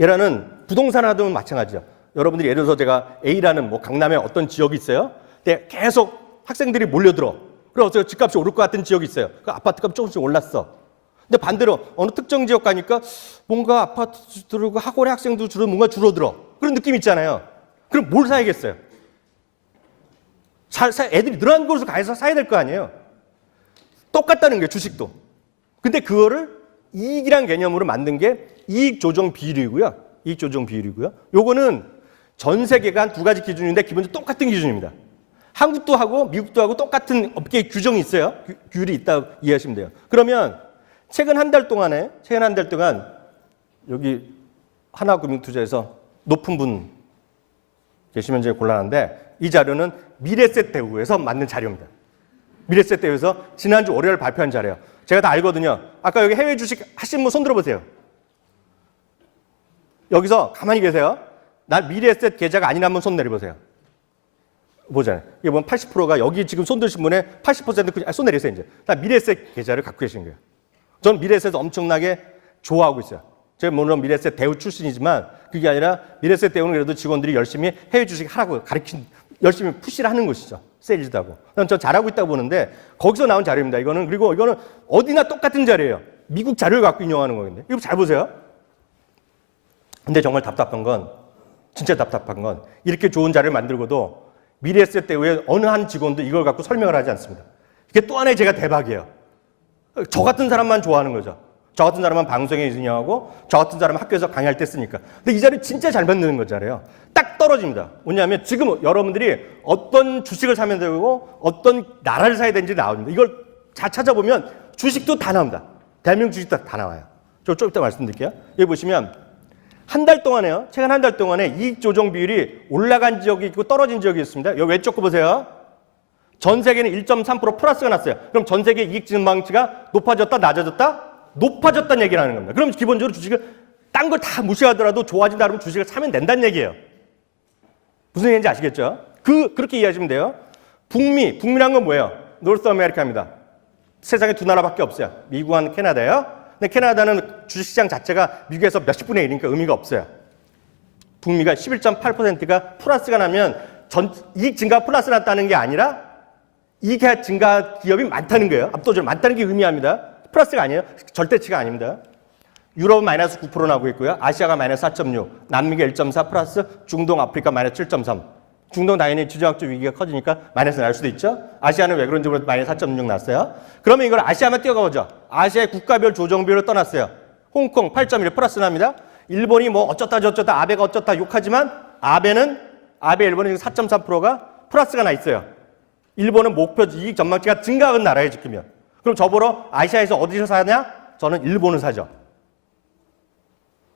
얘라는 부동산 하든 마찬가지죠. 여러분들이 예를 들어서 제가 A라는 뭐 강남에 어떤 지역이 있어요. 근데 계속 학생들이 몰려들어. 그래서 집값이 오를 것 같은 지역이 있어요. 그 아파트값이 조금씩 올랐어. 근데 반대로 어느 특정 지역 가니까 뭔가 아파트 들고 학원의 학생도 뭔가 줄어들어. 그런 느낌 있잖아요. 그럼 뭘 사야겠어요? 애들이 늘어난 곳을 가서 사야 될 거 아니에요. 똑같다는 게 주식도. 근데 그거를 이익이란 개념으로 만든 게 이익 조정 비율이고요. 이익 조정 비율이고요. 요거는 전 세계가 한 두 가지 기준인데 기본적으로 똑같은 기준입니다. 한국도 하고 미국도 하고 똑같은 업계 규정이 있어요. 규율이 있다고 이해하시면 돼요. 그러면 최근 한 달 동안 여기 하나금융투자에서 높은 분 계시면 이제 곤란한데 이 자료는 미래셋 대우에서 만든 자료입니다. 미래셋 대우에서 지난주 월요일 발표한 자료예요. 제가 다 알거든요. 아까 여기 해외 주식 하신 분 손 들어보세요. 여기서 가만히 계세요. 나 미래셋 계좌가 아니라 한번 손 내려보세요. 보잖아요. 이게 보면 80%가 여기 지금 손 드신 분의 80% 그냥 손 내리세요 이제. 다 미래셋 계좌를 갖고 계신 거예요. 전 미래셋 엄청나게 좋아하고 있어요. 제가 물론 미래셋 대우 출신이지만 그게 아니라 미래셋 대우는 그래도 직원들이 열심히 해외 주식 하라고 열심히 푸시를 하는 것이죠. 세일즈도 하고. 전 잘하고 있다고 보는데 거기서 나온 자료입니다. 그리고 이거는 어디나 똑같은 자료예요. 미국 자료를 갖고 인용하는 거거든요. 이거 잘 보세요. 근데 정말 진짜 답답한 건 이렇게 좋은 자료를 만들고도 미래셋 대우의 어느 한 직원도 이걸 갖고 설명을 하지 않습니다. 이게 또 하나의 제가 대박이에요. 저 같은 사람만 좋아하는 거죠. 저 같은 사람은 방송에 인용하고 저 같은 사람은 학교에서 강의할 때 쓰니까. 근데 이 자료 진짜 잘 만드는 거잖아요. 딱 떨어집니다. 뭐냐면 지금 여러분들이 어떤 주식을 사면 되고 어떤 나라를 사야 되는지 나옵니다. 이걸 잘 찾아보면 주식도 다 나옵니다. 대한민국 주식도 다 나와요. 저 좀 이따 말씀드릴게요. 여기 보시면 한 달 동안에요. 최근 한 달 동안에 이익 조정 비율이 올라간 지역이 있고 떨어진 지역이 있습니다. 여기 왼쪽 거 보세요. 전 세계는 1.3% 플러스가 났어요. 그럼 전 세계 이익 전망치가 높아졌다, 낮아졌다? 높아졌다는 얘기를 하는 겁니다. 그럼 기본적으로 주식을 딴 걸 다 무시하더라도 좋아진다 그러면 주식을 사면 된다는 얘기예요. 무슨 얘기인지 아시겠죠? 그렇게 이해하시면 돼요. 북미란 건 뭐예요? 노스 아메리카입니다. 세상에 두 나라밖에 없어요. 미국과 캐나다예요. 근데 캐나다는 주식시장 자체가 미국에서 몇십 분의 1이니까 의미가 없어요. 북미가 11.8%가 플러스가 나면 이익 증가 플러스 났다는 게 아니라 이익 증가 기업이 많다는 거예요. 압도적으로 많다는 게 의미합니다. 플러스가 아니에요. 절대치가 아닙니다. 유럽은 마이너스 9% 나오고 있고요. 아시아가 마이너스 4.6, 남미가 1.4 플러스, 중동, 아프리카 마이너스 7.3. 중동 당연히 지정학적 위기가 커지니까 마이너스 날 수도 있죠. 아시아는 왜 그런지 모르겠는데 마이너스 4.6 났어요. 그러면 이걸 아시아만 뛰어가보죠. 아시아의 국가별 조정비율을 떠났어요. 홍콩 8.1 플러스 납니다. 일본이 뭐 어쩌다 아베가 어쩌다 욕하지만 아베 일본은 4.3%가 플러스가 나 있어요. 일본은 목표 이익 전망치가 증가하는 나라에 지키면. 그럼 저보러 아시아에서 어디서 사냐? 저는 일본을 사죠.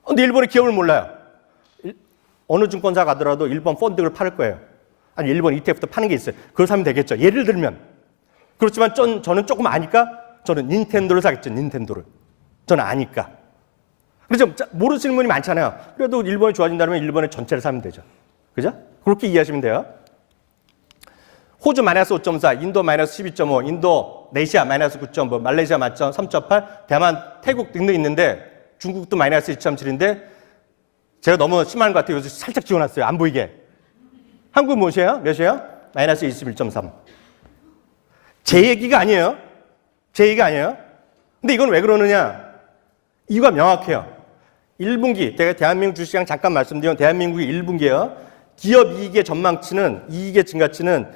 근데 일본의 기업을 몰라요. 어느 증권사 가더라도 일본 펀드를 팔을 거예요. 아니 일본 ETF도 파는 게 있어요. 그걸 사면 되겠죠. 예를 들면. 그렇지만 저는 조금 아니까 저는 닌텐도를 사겠죠. 닌텐도를. 저는 아니까. 그래서 모르시는 분이 많잖아요. 그래도 일본이 좋아진다면 일본의 전체를 사면 되죠. 그죠? 그렇게 이해하시면 돼요. 호주 마이너스 5.4, 인도 마이너스 12.5, 인도네시아 마이너스 9.5, 말레이시아 마이너스 3.8, 대만, 태국 등등 있는데 중국도 마이너스 2.7인데 제가 너무 심한 것 같아요. 그래서 살짝 지워놨어요. 안 보이게. 한국 몇이에요? 몇이에요? 마이너스 21.3. 제 얘기가 아니에요. 제 얘기가 아니에요. 근데 이건 왜 그러느냐? 이유가 명확해요. 1분기, 제가 대한민국 주식시장 잠깐 말씀드리면 대한민국의 1분기에요. 기업 이익의 전망치는, 이익의 증가치는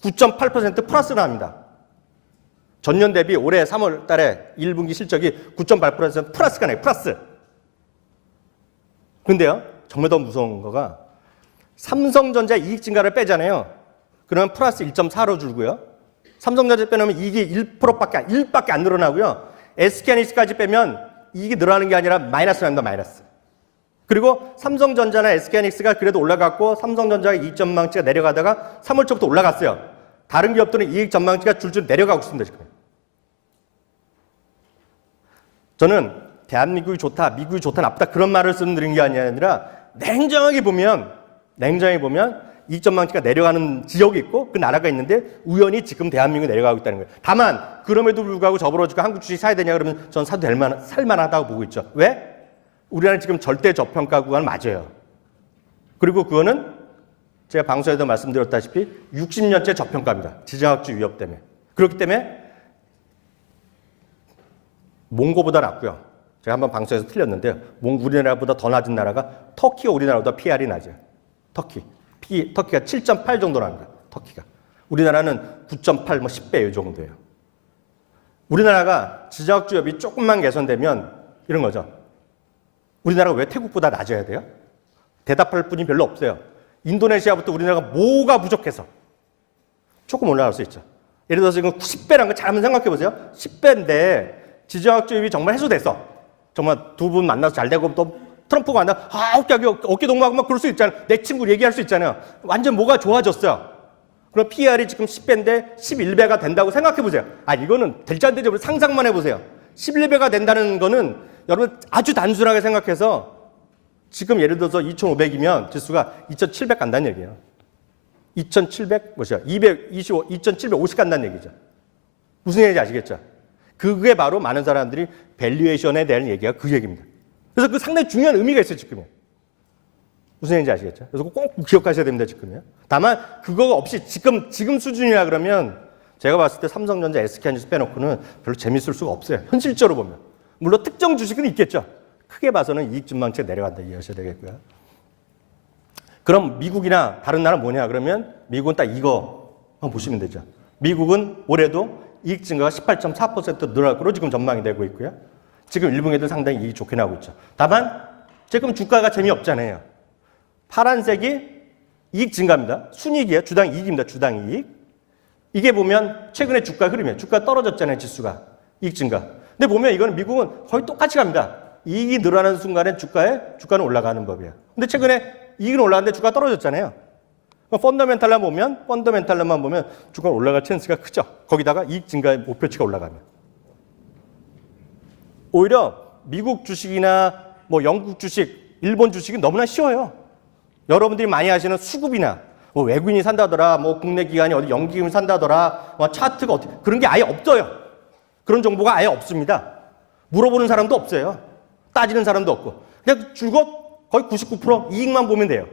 9.8% 플러스를 합니다. 전년 대비 올해 3월 달에 1분기 실적이 9.8% 플러스가 나요. 플러스. 근데요, 정말 더 무서운 거가 삼성전자 이익 증가를 빼잖아요. 그러면 플러스 1.4로 줄고요. 삼성전자 빼놓으면 이익이 1%밖에 안 늘어나고요. SK하이닉스까지 빼면 이익이 늘어나는 게 아니라 마이너스로 합니다. 마이너스. 그리고 삼성전자나 SK하이닉스가 그래도 올라갔고 삼성전자의 이익 전망치가 내려가다가 3월 초부터 올라갔어요. 다른 기업들은 이익 전망치가 줄줄 내려가고 있습니다. 지금. 저는 대한민국이 좋다, 미국이 좋다, 나쁘다 그런 말을 쓰는 게 아니라 냉정하게 보면 이익 전망치가 내려가는 지역이 있고 그 나라가 있는데 우연히 지금 대한민국이 내려가고 있다는 거예요. 다만 그럼에도 불구하고 저버러지고 한국 주식 사야 되냐 그러면 전 사도 살만하다고 보고 있죠. 왜? 우리나라는 지금 절대 저평가 구간 맞아요. 그리고 그거는 제가 방송에도 말씀드렸다시피 60년째 저평가입니다. 지정학적 위협 때문에. 그렇기 때문에 몽고보다 낫고요. 제가 한번 방송에서 틀렸는데요. 우리나라보다 더 낮은 나라가 터키가 우리나라보다 PR이 낮아요. 터키가 7.8 정도 납니다. 터키가. 우리나라는 9.8, 10배 이 정도예요. 우리나라가 지정학적 위협이 조금만 개선되면 이런 거죠. 우리나라가 왜 태국보다 낮아야 돼요? 대답할 분이 별로 없어요. 인도네시아부터 우리나라가 뭐가 부족해서 조금 올라갈 수 있죠. 예를 들어서 지금 10배라는 거 잘 한번 생각해 보세요. 10배인데 지정학적 위협이 정말 해소돼서 정말 두 분 만나서 잘 되고 또 트럼프가 만나 어깨 동무하고 막 그럴 수 있잖아요. 내 친구 얘기할 수 있잖아요. 완전 뭐가 좋아졌어요. 그럼 PR이 지금 10배인데 11배가 된다고 생각해 보세요. 이거는 될지 안 될지 상상만 해보세요. 11배가 된다는 거는 여러분 아주 단순하게 생각해서 지금 예를 들어서 2,500이면 지수가 2,700 간다는 얘기예요. 2,750 간다는 얘기죠. 무슨 얘기인지 아시겠죠? 그게 바로 많은 사람들이 밸류에이션에 대한 얘기가 그 얘기입니다. 그래서 그 상당히 중요한 의미가 있어요, 지금요. 무슨 얘기인지 아시겠죠? 그래서 꼭 기억하셔야 됩니다, 지금요. 다만 그거 없이 지금 수준이라 그러면 제가 봤을 때 삼성전자, SK하이닉스 빼놓고는 별로 재밌을 수가 없어요. 현실적으로 보면. 물론 특정 주식은 있겠죠. 크게 봐서는 이익 전망치가 내려간다 이해하셔야 되겠고요. 그럼 미국이나 다른 나라 뭐냐 그러면 미국은 딱 이거만 보시면 되죠. 미국은 올해도 이익 증가가 18.4% 늘어날 거로 지금 전망이 되고 있고요. 지금 1분기에도 상당히 이익이 좋게 나오고 있죠. 다만 지금 주가가 재미없잖아요. 파란색이 이익 증가입니다. 순이익이에요. 주당 이익입니다. 주당 이익. 이게 보면 최근에 주가 흐름이에요. 주가 떨어졌잖아요. 지수가. 이익 증가. 근데 보면 이거는 미국은 거의 똑같이 갑니다. 이익이 늘어나는 순간에 주가는 올라가는 법이에요. 근데 최근에 이익은 올라갔는데 주가가 떨어졌잖아요. 펀더멘탈만 보면 주가가 올라갈 찬스가 크죠. 거기다가 이익 증가의 목표치가 올라가면. 오히려 미국 주식이나 영국 주식, 일본 주식이 너무나 쉬워요. 여러분들이 많이 하시는 수급이나 외국인이 산다더라, 국내 기관이 어디 연기금을 산다더라, 차트가 어떻게 그런 게 아예 없어요. 그런 정보가 아예 없습니다. 물어보는 사람도 없어요. 따지는 사람도 없고. 그냥 줄곧 거의 99% 이익만 보면 돼요.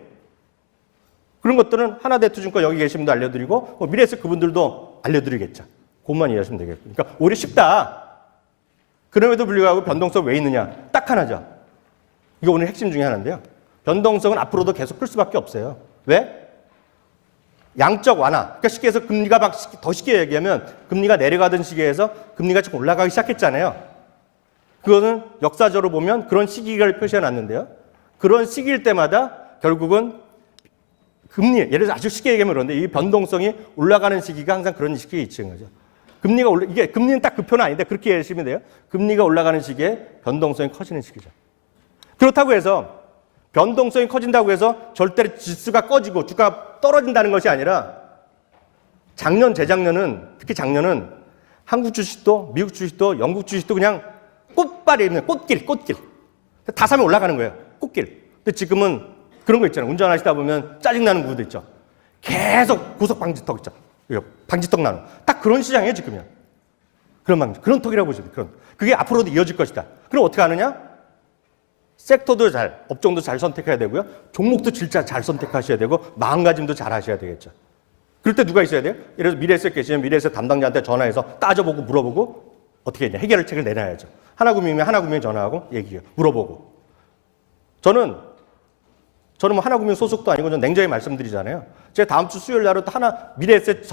그런 것들은 하나대투증권 여기 계신 분도 알려드리고 미래에셋 그분들도 알려드리겠죠. 그것만 이해하시면 되겠고. 그러니까 오히려 쉽다. 그럼에도 불구하고 변동성 왜 있느냐? 딱 하나죠. 이거 오늘 핵심 중에 하나인데요. 변동성은 앞으로도 계속 클 수밖에 없어요. 왜? 양적 완화. 그러니까 쉽게 해서 금리가 더 쉽게 얘기하면 금리가 내려가던 시기에서 금리가 조금 올라가기 시작했잖아요. 그거는 역사적으로 보면 그런 시기를 표시해놨는데요. 그런 시기일 때마다 결국은 금리, 예를 들어서 아주 쉽게 얘기하면 그런데 이 변동성이 올라가는 시기가 항상 그런 시기에 있는 거죠. 이게 금리는 딱 그 표는 아닌데 그렇게 이해하시면 돼요. 금리가 올라가는 시기에 변동성이 커지는 시기죠. 그렇다고 해서 변동성이 커진다고 해서 절대로 지수가 꺼지고 주가가 떨어진다는 것이 아니라 작년, 재작년은 특히 작년은 한국 주식도 미국 주식도 영국 주식도 그냥 꽃발입니다. 꽃길. 다 사면 올라가는 거예요. 꽃길. 근데 지금은 그런 거 있잖아요. 운전하시다 보면 짜증나는 구도 있죠. 계속 고속방지턱 있죠. 방지턱 나누. 딱 그런 시장이에요, 지금요. 그런 턱이라고 보시면 그런. 그게 앞으로도 이어질 것이다. 그럼 어떻게 하느냐? 섹터도 잘, 업종도 잘 선택해야 되고요. 종목도 진짜 잘 선택하셔야 되고 마음가짐도 잘 하셔야 되겠죠. 그럴 때 누가 있어야 돼요? 예를 들어서 미래에셋 계시면 미래에셋 담당자한테 전화해서 따져보고 물어보고 어떻게 했냐. 해결책을 내놔야죠. 하나금융이면 하나금융에 전화하고 얘기해요. 물어보고. 저는 뭐 하나금융 소속도 아니고 저는 냉정히 말씀드리잖아요. 제가 다음 주 수요일 날은 미래에셋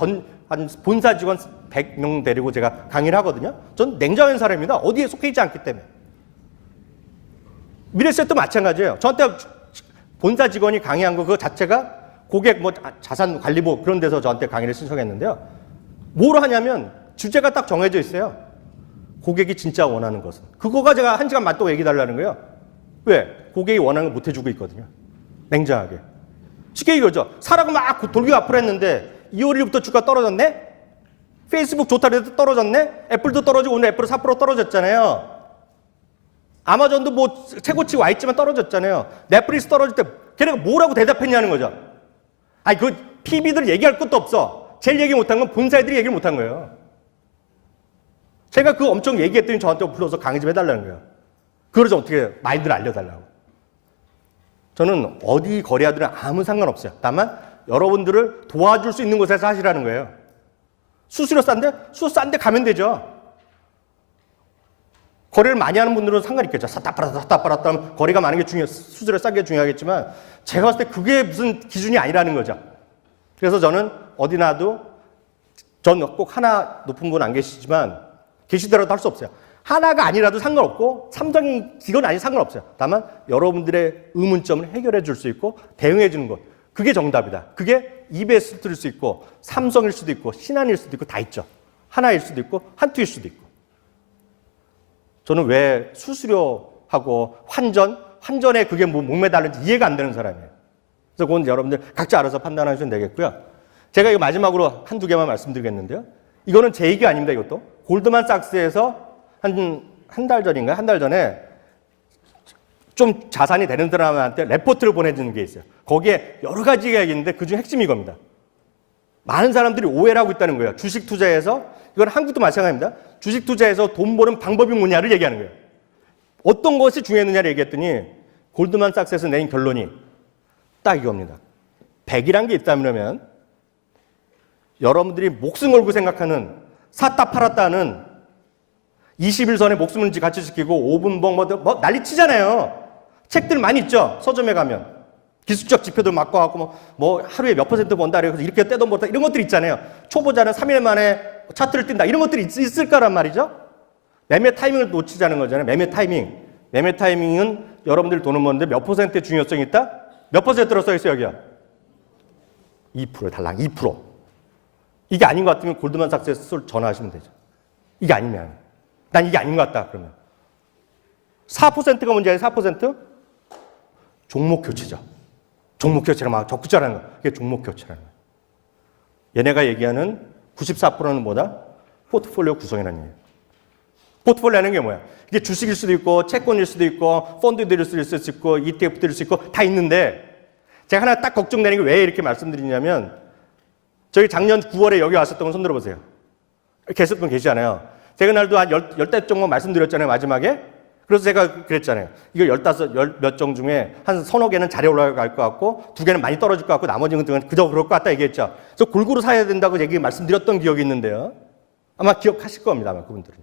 한 본사 직원 100명 데리고 제가 강의를 하거든요. 전 냉정한 사람입니다. 어디에 속해 있지 않기 때문에. 미래에셋도 마찬가지예요. 저한테 본사 직원이 강의한 거 그거 자체가 고객 뭐 자산 관리부 그런 데서 저한테 강의를 신청했는데요. 뭐로 하냐면 주제가 딱 정해져 있어요. 고객이 진짜 원하는 것은. 그거가 제가 1시간 반 동안 얘기 달라는 거예요. 왜? 고객이 원하는 거 못 해주고 있거든요. 냉정하게. 쉽게 이거죠. 사라고 막 돌기 앞으로 했는데 2월 1일부터 주가 떨어졌네? 페이스북 좋다고 해도 떨어졌네? 애플도 떨어지고 오늘 애플은 4% 떨어졌잖아요. 아마존도 뭐 최고치 와 있지만 떨어졌잖아요. 넷플릭스 떨어질 때 걔네가 뭐라고 대답했냐는 거죠. 아니 그 PB들 얘기할 것도 없어. 제일 얘기 못한 건 본사애들이 얘기를 못한 거예요. 제가 그거 엄청 얘기했더니 저한테 불러서 강의 좀 해달라는 거예요. 그걸 좀 어떻게 마인드를 알려달라고. 저는 어디 거래하든 아무 상관없어요. 다만 여러분들을 도와줄 수 있는 곳에서 하시라는 거예요. 수수료 싼데? 수수료 싼데 가면 되죠. 거래를 많이 하는 분들은 상관이 있겠죠. 샀다 팔았다 하면 거래가 많은 게 수수료 싼 게 중요하겠지만 제가 봤을 때 그게 무슨 기준이 아니라는 거죠. 그래서 저는 어디 놔도 전 꼭 하나 높은 분 안 계시지만 계시더라도 할 수 없어요. 하나가 아니라도 상관없고 삼성이 이건 아니 상관없어요. 다만 여러분들의 의문점을 해결해 줄 수 있고 대응해 주는 것. 그게 정답이다. 그게 이베스트일 수 있고 삼성일 수도 있고 신한일 수도 있고 다 있죠. 하나일 수도 있고 한투일 수도 있고. 저는 왜 수수료하고 환전에 그게 뭐 목매달는지 이해가 안 되는 사람이에요. 그래서 그건 여러분들 각자 알아서 판단하시면 되겠고요. 제가 이거 마지막으로 한두 개만 말씀드리겠는데요. 이거는 제 얘기가 아닙니다. 이것도 골드만삭스에서 한 달 전인가요? 한 달 전에 좀 자산이 되는 사람한테 레포트를 보내주는 게 있어요. 거기에 여러 가지가 있는데 그중 핵심이 이겁니다. 많은 사람들이 오해를 하고 있다는 거예요. 주식 투자에서 이건 한국도 마찬가지입니다. 주식 투자에서 돈 버는 방법이 뭐냐를 얘기하는 거예요. 어떤 것이 중요했느냐를 얘기했더니 골드만삭스에서 내린 결론이 딱 이겁니다. 100이란 게 있다면 여러분들이 목숨 걸고 생각하는 샀다 팔았다는 21선에 목숨을 가치시키고 5분봉 뭐 난리치잖아요. 책들 많이 있죠. 서점에 가면. 기술적 지표도 맞고하고 뭐 하루에 몇 %번다 그래서 이렇게 떼돈 벌다 이런 것들이 있잖아요. 초보자는 3일 만에 차트를 뛴다 이런 것들이 있을 거란 말이죠. 매매 타이밍을 놓치자는 거잖아요. 매매 타이밍. 매매 타이밍은 여러분들 돈은 버는데 몇 %의 중요성이 있다? 몇 %로 써 있어요 여기요? 2% 달랑 2%. 이게 아닌 것 같으면 골드만삭스에서 전화하시면 되죠. 이게 아니면 난 이게 아닌 것 같다 그러면 4%가 문제예요. 4%? 종목 교체죠. 종목 교체를 막 적극적으로 하는 거. 그게 종목 교체라는 거예요. 얘네가 얘기하는 94%는 뭐다? 포트폴리오 구성이라는 얘기예요. 포트폴리오라는 게 뭐야? 이게 주식일 수도 있고 채권일 수도 있고 펀드들일 수도 있고 ETF들일 수 있고 다 있는데 제가 하나 딱 걱정되는 게 왜 이렇게 말씀드리냐면 저희 작년 9월에 여기 왔었던 분 손 들어보세요. 계셨던 분 계시잖아요. 제가 날도 한 10대 정도 말씀드렸잖아요. 마지막에. 그래서 제가 그랬잖아요. 이거 15, 몇 정 중에 한 서너 개는 잘 올라갈 것 같고 2개는 많이 떨어질 것 같고 나머지는 그저 그럴 것 같다 얘기했죠. 그래서 골고루 사야 된다고 얘기 말씀드렸던 기억이 있는데요. 아마 기억하실 겁니다. 아마 그분들은.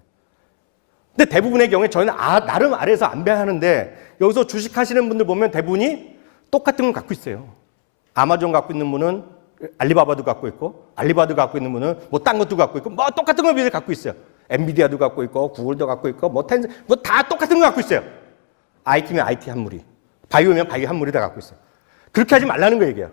근데 대부분의 경우에 저희는 나름 아래에서 안 배하는데 여기서 주식하시는 분들 보면 대부분이 똑같은 걸 갖고 있어요. 아마존 갖고 있는 분은 알리바바도 갖고 있고 알리바바도 갖고 있는 분은 뭐 딴 것도 갖고 있고 뭐 똑같은 걸 갖고 있어요. 엔비디아도 갖고 있고 구글도 갖고 있고 뭐 텐스 뭐 다 똑같은 거 갖고 있어요. IT면 IT 한 무리, 바이오면 바이오 한 무리 다 갖고 있어요. 그렇게 하지 말라는 거 얘기예요.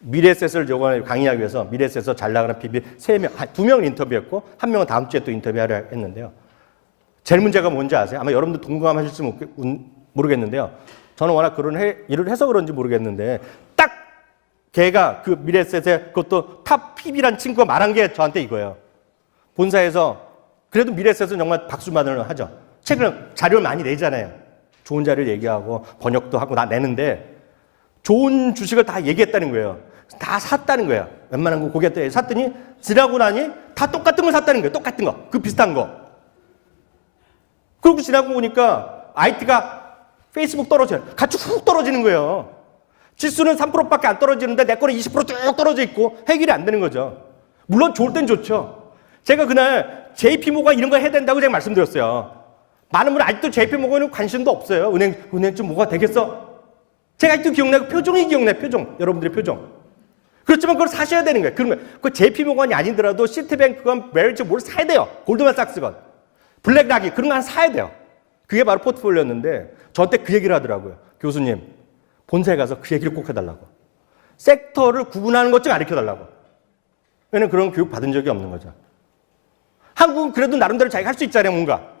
미래에셋을 저번에 강의하기 위해서 미래에셋에서 잘 나가는 PB 3명, 2명을 인터뷰했고 1명은 다음 주에 또 인터뷰하려 했는데요. 제일 문제가 뭔지 아세요? 아마 여러분도 동감하실지 모르겠는데요. 저는 워낙 그런 일을 해서 그런지 모르겠는데 딱 걔가 그 미래에셋의 그것도 탑 PB란 친구가 말한 게 저한테 이거예요. 본사에서 그래도 미래에셋은 정말 박수만을 하죠. 책을 자료를 많이 내잖아요. 좋은 자료를 얘기하고 번역도 하고 다 내는데 좋은 주식을 다 얘기했다는 거예요. 다 샀다는 거야. 웬만한 거 고객들 샀더니 지나고 나니 다 똑같은 걸 샀다는 거야. 똑같은 거. 그 비슷한 거. 그리고 지나고 보니까 IT가 페이스북 떨어져요. 같이 훅 떨어지는 거예요. 지수는 3%밖에 안 떨어지는데 내 거는 20% 쭉 떨어져 있고 해결이 안 되는 거죠. 물론 좋을 땐 좋죠. 제가 그날 JP모건 이런 거 해야 된다고 제가 말씀드렸어요. 많은 분은 아직도 JP모건은 관심도 없어요. 은행 좀 뭐가 되겠어? 제가 아직도 기억나고 표정이 기억나요. 표정. 여러분들의 표정. 그렇지만 그걸 사셔야 되는 거예요. 그런 거예요. 그 JP모건이 아니더라도 시티뱅크건 메리츠 뭘 사야 돼요. 골드만삭스건. 블랙락이 그런 거 하나 사야 돼요. 그게 바로 포트폴리오였는데 저한테 그 얘기를 하더라고요. 교수님, 본사에 가서 그 얘기를 꼭 해달라고. 섹터를 구분하는 것 좀 가르쳐달라고. 왜냐면 그런 교육 받은 적이 없는 거죠. 한국은 그래도 나름대로 자기가 할 수 있잖아요, 뭔가.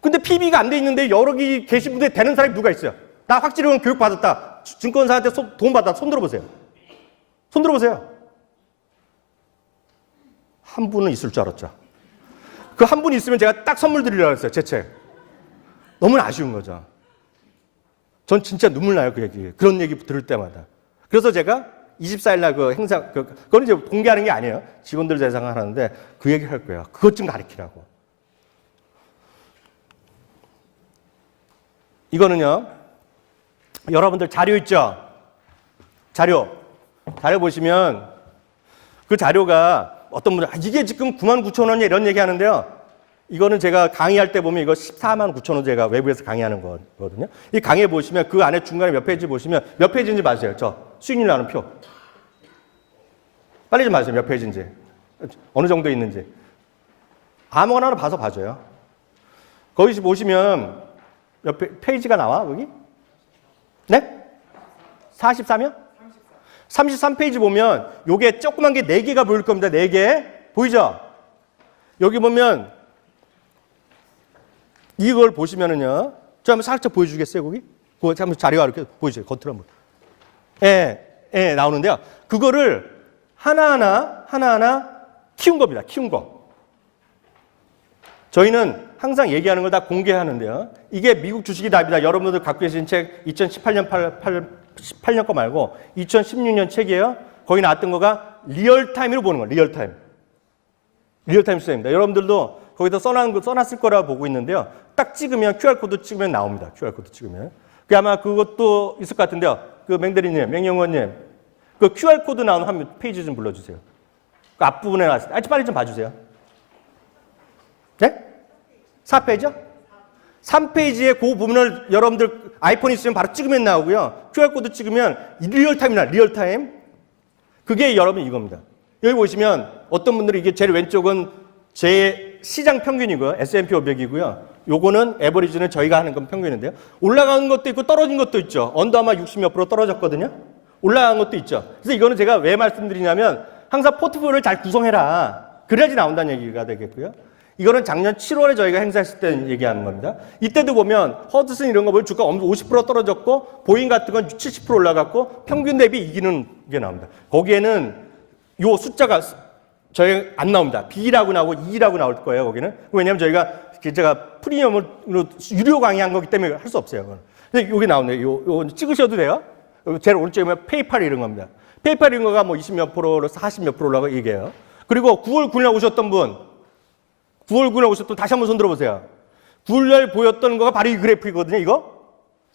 근데 PB가 안 돼 있는데 여러 개 계신 분들 되는 사람이 누가 있어요? 나 확실히 교육 받았다. 증권사한테 돈 받았다. 손 들어보세요. 손 들어보세요. 한 분은 있을 줄 알았죠. 그 한 분이 있으면 제가 딱 선물 드리려고 했어요, 제 책. 너무나 아쉬운 거죠. 전 진짜 눈물 나요, 그 얘기. 그런 얘기 들을 때마다. 그래서 제가 24일 날 그 행사, 그건 이제 공개하는 게 아니에요. 직원들 대상을 하는데 그 얘기 할 거예요. 그것 좀 가르치라고. 이거는요, 여러분들 자료 있죠? 자료 보시면 그 자료가 어떤 분들, 이게 지금 99,000원이야 이런 얘기 하는데요. 이거는 제가 강의할 때 보면 이거 149,000원 제가 외부에서 강의하는 거거든요. 이 강의 보시면 그 안에 중간에 몇 페이지 보시면 몇 페이지인지 맞아요. 저 수익률 나는 표. 빨리 좀 맞아요. 몇 페이지인지. 어느 정도 있는지. 아무거나 하나 봐서 봐줘요. 거기 보시면 몇 페이지가 나와, 거기? 네? 43이요? 33페이지 보면 요게 조그만 게 4개가 보일 겁니다. 4개. 보이죠? 여기 보면 이걸 보시면은요. 저 한번 살짝 보여주겠어요, 거기? 그거 한번 자료가 이렇게 보이죠? 겉으로 한번. 예, 나오는데요. 그거를 하나하나 키운 겁니다. 키운 거. 저희는 항상 얘기하는 걸 다 공개하는데요. 이게 미국 주식이 답이다. 여러분들 갖고 계신 책 2018년 18년 거 말고 2016년 책이에요. 거기 나왔던 거가 리얼타임으로 보는 거예요. 리얼타임. 리얼타임 시스템입니다. 여러분들도 거기다 써놨을 거라 보고 있는데요. 딱 찍으면 QR코드 찍으면 나옵니다. QR코드 찍으면. 그 아마 그것도 있을 것 같은데요. 그 맹대리님, 맹영원님, 그 QR코드 나오는 한 페이지 좀 불러주세요. 그 앞부분에 나왔을 때. 아주 빨리 좀 봐주세요. 네? 4페이지요? 3페이지에 그 부분을 여러분들 아이폰 있으면 바로 찍으면 나오고요. QR코드 찍으면 리얼타임이나 리얼타임. 그게 여러분 이겁니다. 여기 보시면 어떤 분들이 이게 제일 왼쪽은 제 시장 평균이고요. S&P 500이고요. 요거는 에버리지는 저희가 하는 건 평균인데요. 올라가는 것도 있고 떨어진 것도 있죠. 언더 아마 60몇 프로 떨어졌거든요. 올라간 것도 있죠. 그래서 이거는 제가 왜 말씀드리냐면 항상 포트폴리오를 잘 구성해라. 그래야지 나온다는 얘기가 되겠고요. 이거는 작년 7월에 저희가 행사했을 때 얘기하는 겁니다. 이때도 보면 허드슨 이런 거 보면 주가 50% 떨어졌고 보잉 같은 건 70% 올라갔고 평균 대비 이기는 게 나옵니다. 거기에는 요 숫자가 저희 안 나옵니다. B라고 나오고 E라고 나올 거예요. 거기는. 왜냐하면 제가 프리미엄으로 유료 강의한 거기 때문에 할 수 없어요. 근데 여기 나오네요. 요 찍으셔도 돼요. 제일 오른쪽에 보면 페이팔 이런 겁니다. 페이팔 이런 거가 뭐 20몇 프로로 40몇 프로 올라가 이게요. 그리고 9월 9일 날 오셨던 분 9월 9일 날 오셨던 다시 한번 손 들어보세요. 9월 날 보였던 거가 바로 이 그래프이거든요. 이거.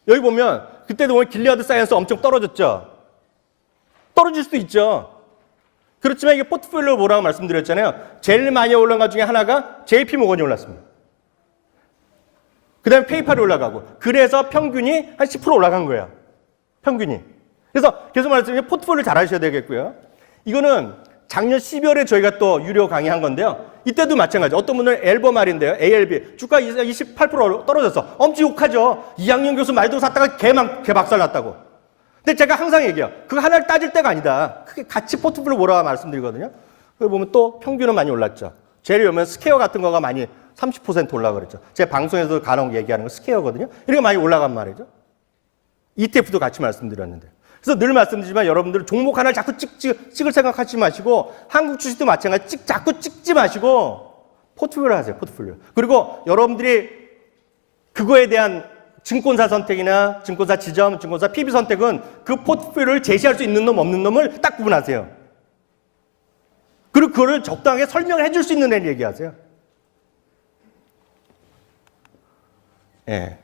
여기 보면 그때도 보면 길리아드 사이언스 엄청 떨어졌죠. 떨어질 수도 있죠. 그렇지만 이게 포트폴리오 뭐라고 말씀드렸잖아요. 제일 많이 올라간 것 중에 하나가 JP모건이 올랐습니다. 그 다음에 페이팔이 올라가고 그래서 평균이 한 10% 올라간 거예요. 평균이. 그래서 계속 말씀드리면 포트폴리오 잘 하셔야 되겠고요. 이거는 작년 12월에 저희가 또 유료 강의한 건데요. 이때도 마찬가지. 어떤 분은 앨범 말인데요. ALB. 주가 28% 떨어졌어. 엄청 욕하죠. 이학년 교수 말도 샀다가 개박살 났다고. 근데 제가 항상 얘기해요. 그거 하나를 따질 때가 아니다. 그게 같이 포트폴리오 뭐라고 말씀드리거든요. 그걸 보면 또 평균은 많이 올랐죠. 제일 보면 스퀘어 같은 거가 많이 30% 올라가 그랬죠. 제 방송에서 간혹 얘기하는 거 스퀘어거든요. 이렇게 많이 올라간 말이죠. ETF도 같이 말씀드렸는데. 그래서 늘 말씀드리지만 여러분들 종목 하나를 자꾸 찍을 생각하지 마시고 한국 주식도 마찬가지 자꾸 찍지 마시고 포트폴리오 하세요. 포트폴리오. 그리고 여러분들이 그거에 대한 증권사 선택이나 증권사 지점, 증권사 PB 선택은 그 포트폴리오를 제시할 수 있는 놈 없는 놈을 딱 구분하세요. 그리고 그거를 적당하게 설명을 해줄 수 있는 애를 얘기하세요. 예.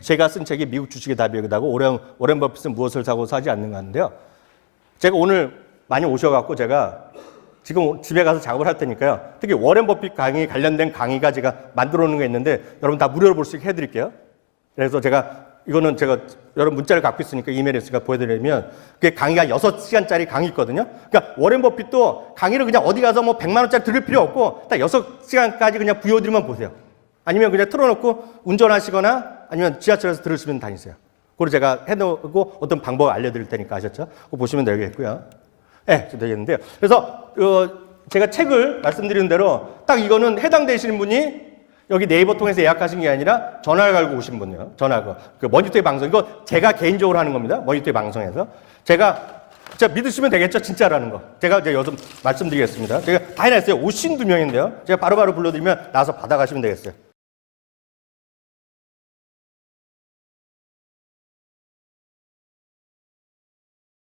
제가 쓴 책이 미국 주식의 답이기도 하고 오렌 버핏은 무엇을 사고 사지 않는가 하는데요. 제가 오늘 많이 오셔갖고 제가 지금 집에 가서 작업을 할 테니까요. 특히 워렌 버핏 강의 관련된 강의가 제가 만들어 놓은 게 있는데 여러분 다 무료로 볼 수 있게 해드릴게요. 그래서 이거는 제가 여러분 문자를 갖고 있으니까 이메일에 있으니까 보여드리면 그게 강의가 6시간짜리 강의 있거든요. 그러니까 워렌 버핏도 강의를 그냥 어디 가서 뭐 100만 원짜리 들을 필요 없고 딱 6시간까지 그냥 부여드리면 보세요. 아니면 그냥 틀어놓고 운전하시거나 아니면 지하철에서 들으시면 다니세요. 그걸 제가 해놓고 어떤 방법 알려드릴 테니까 아셨죠? 그거 보시면 되겠고요. 네, 되겠는데요. 그래서 제가 책을 말씀드린 대로 딱 이거는 해당되시는 분이 여기 네이버 통해서 예약하신 게 아니라 전화를 걸고 오신 분이요. 그 머니투데이 방송. 이거 제가 개인적으로 하는 겁니다. 머니투데이 방송에서. 제가 진짜 믿으시면 되겠죠? 진짜라는 거. 제가 이제 요즘 말씀드리겠습니다. 제가 다 해놨어요. 오신 2명인데요. 제가 바로바로 불러드리면 나와서 받아가시면 되겠어요.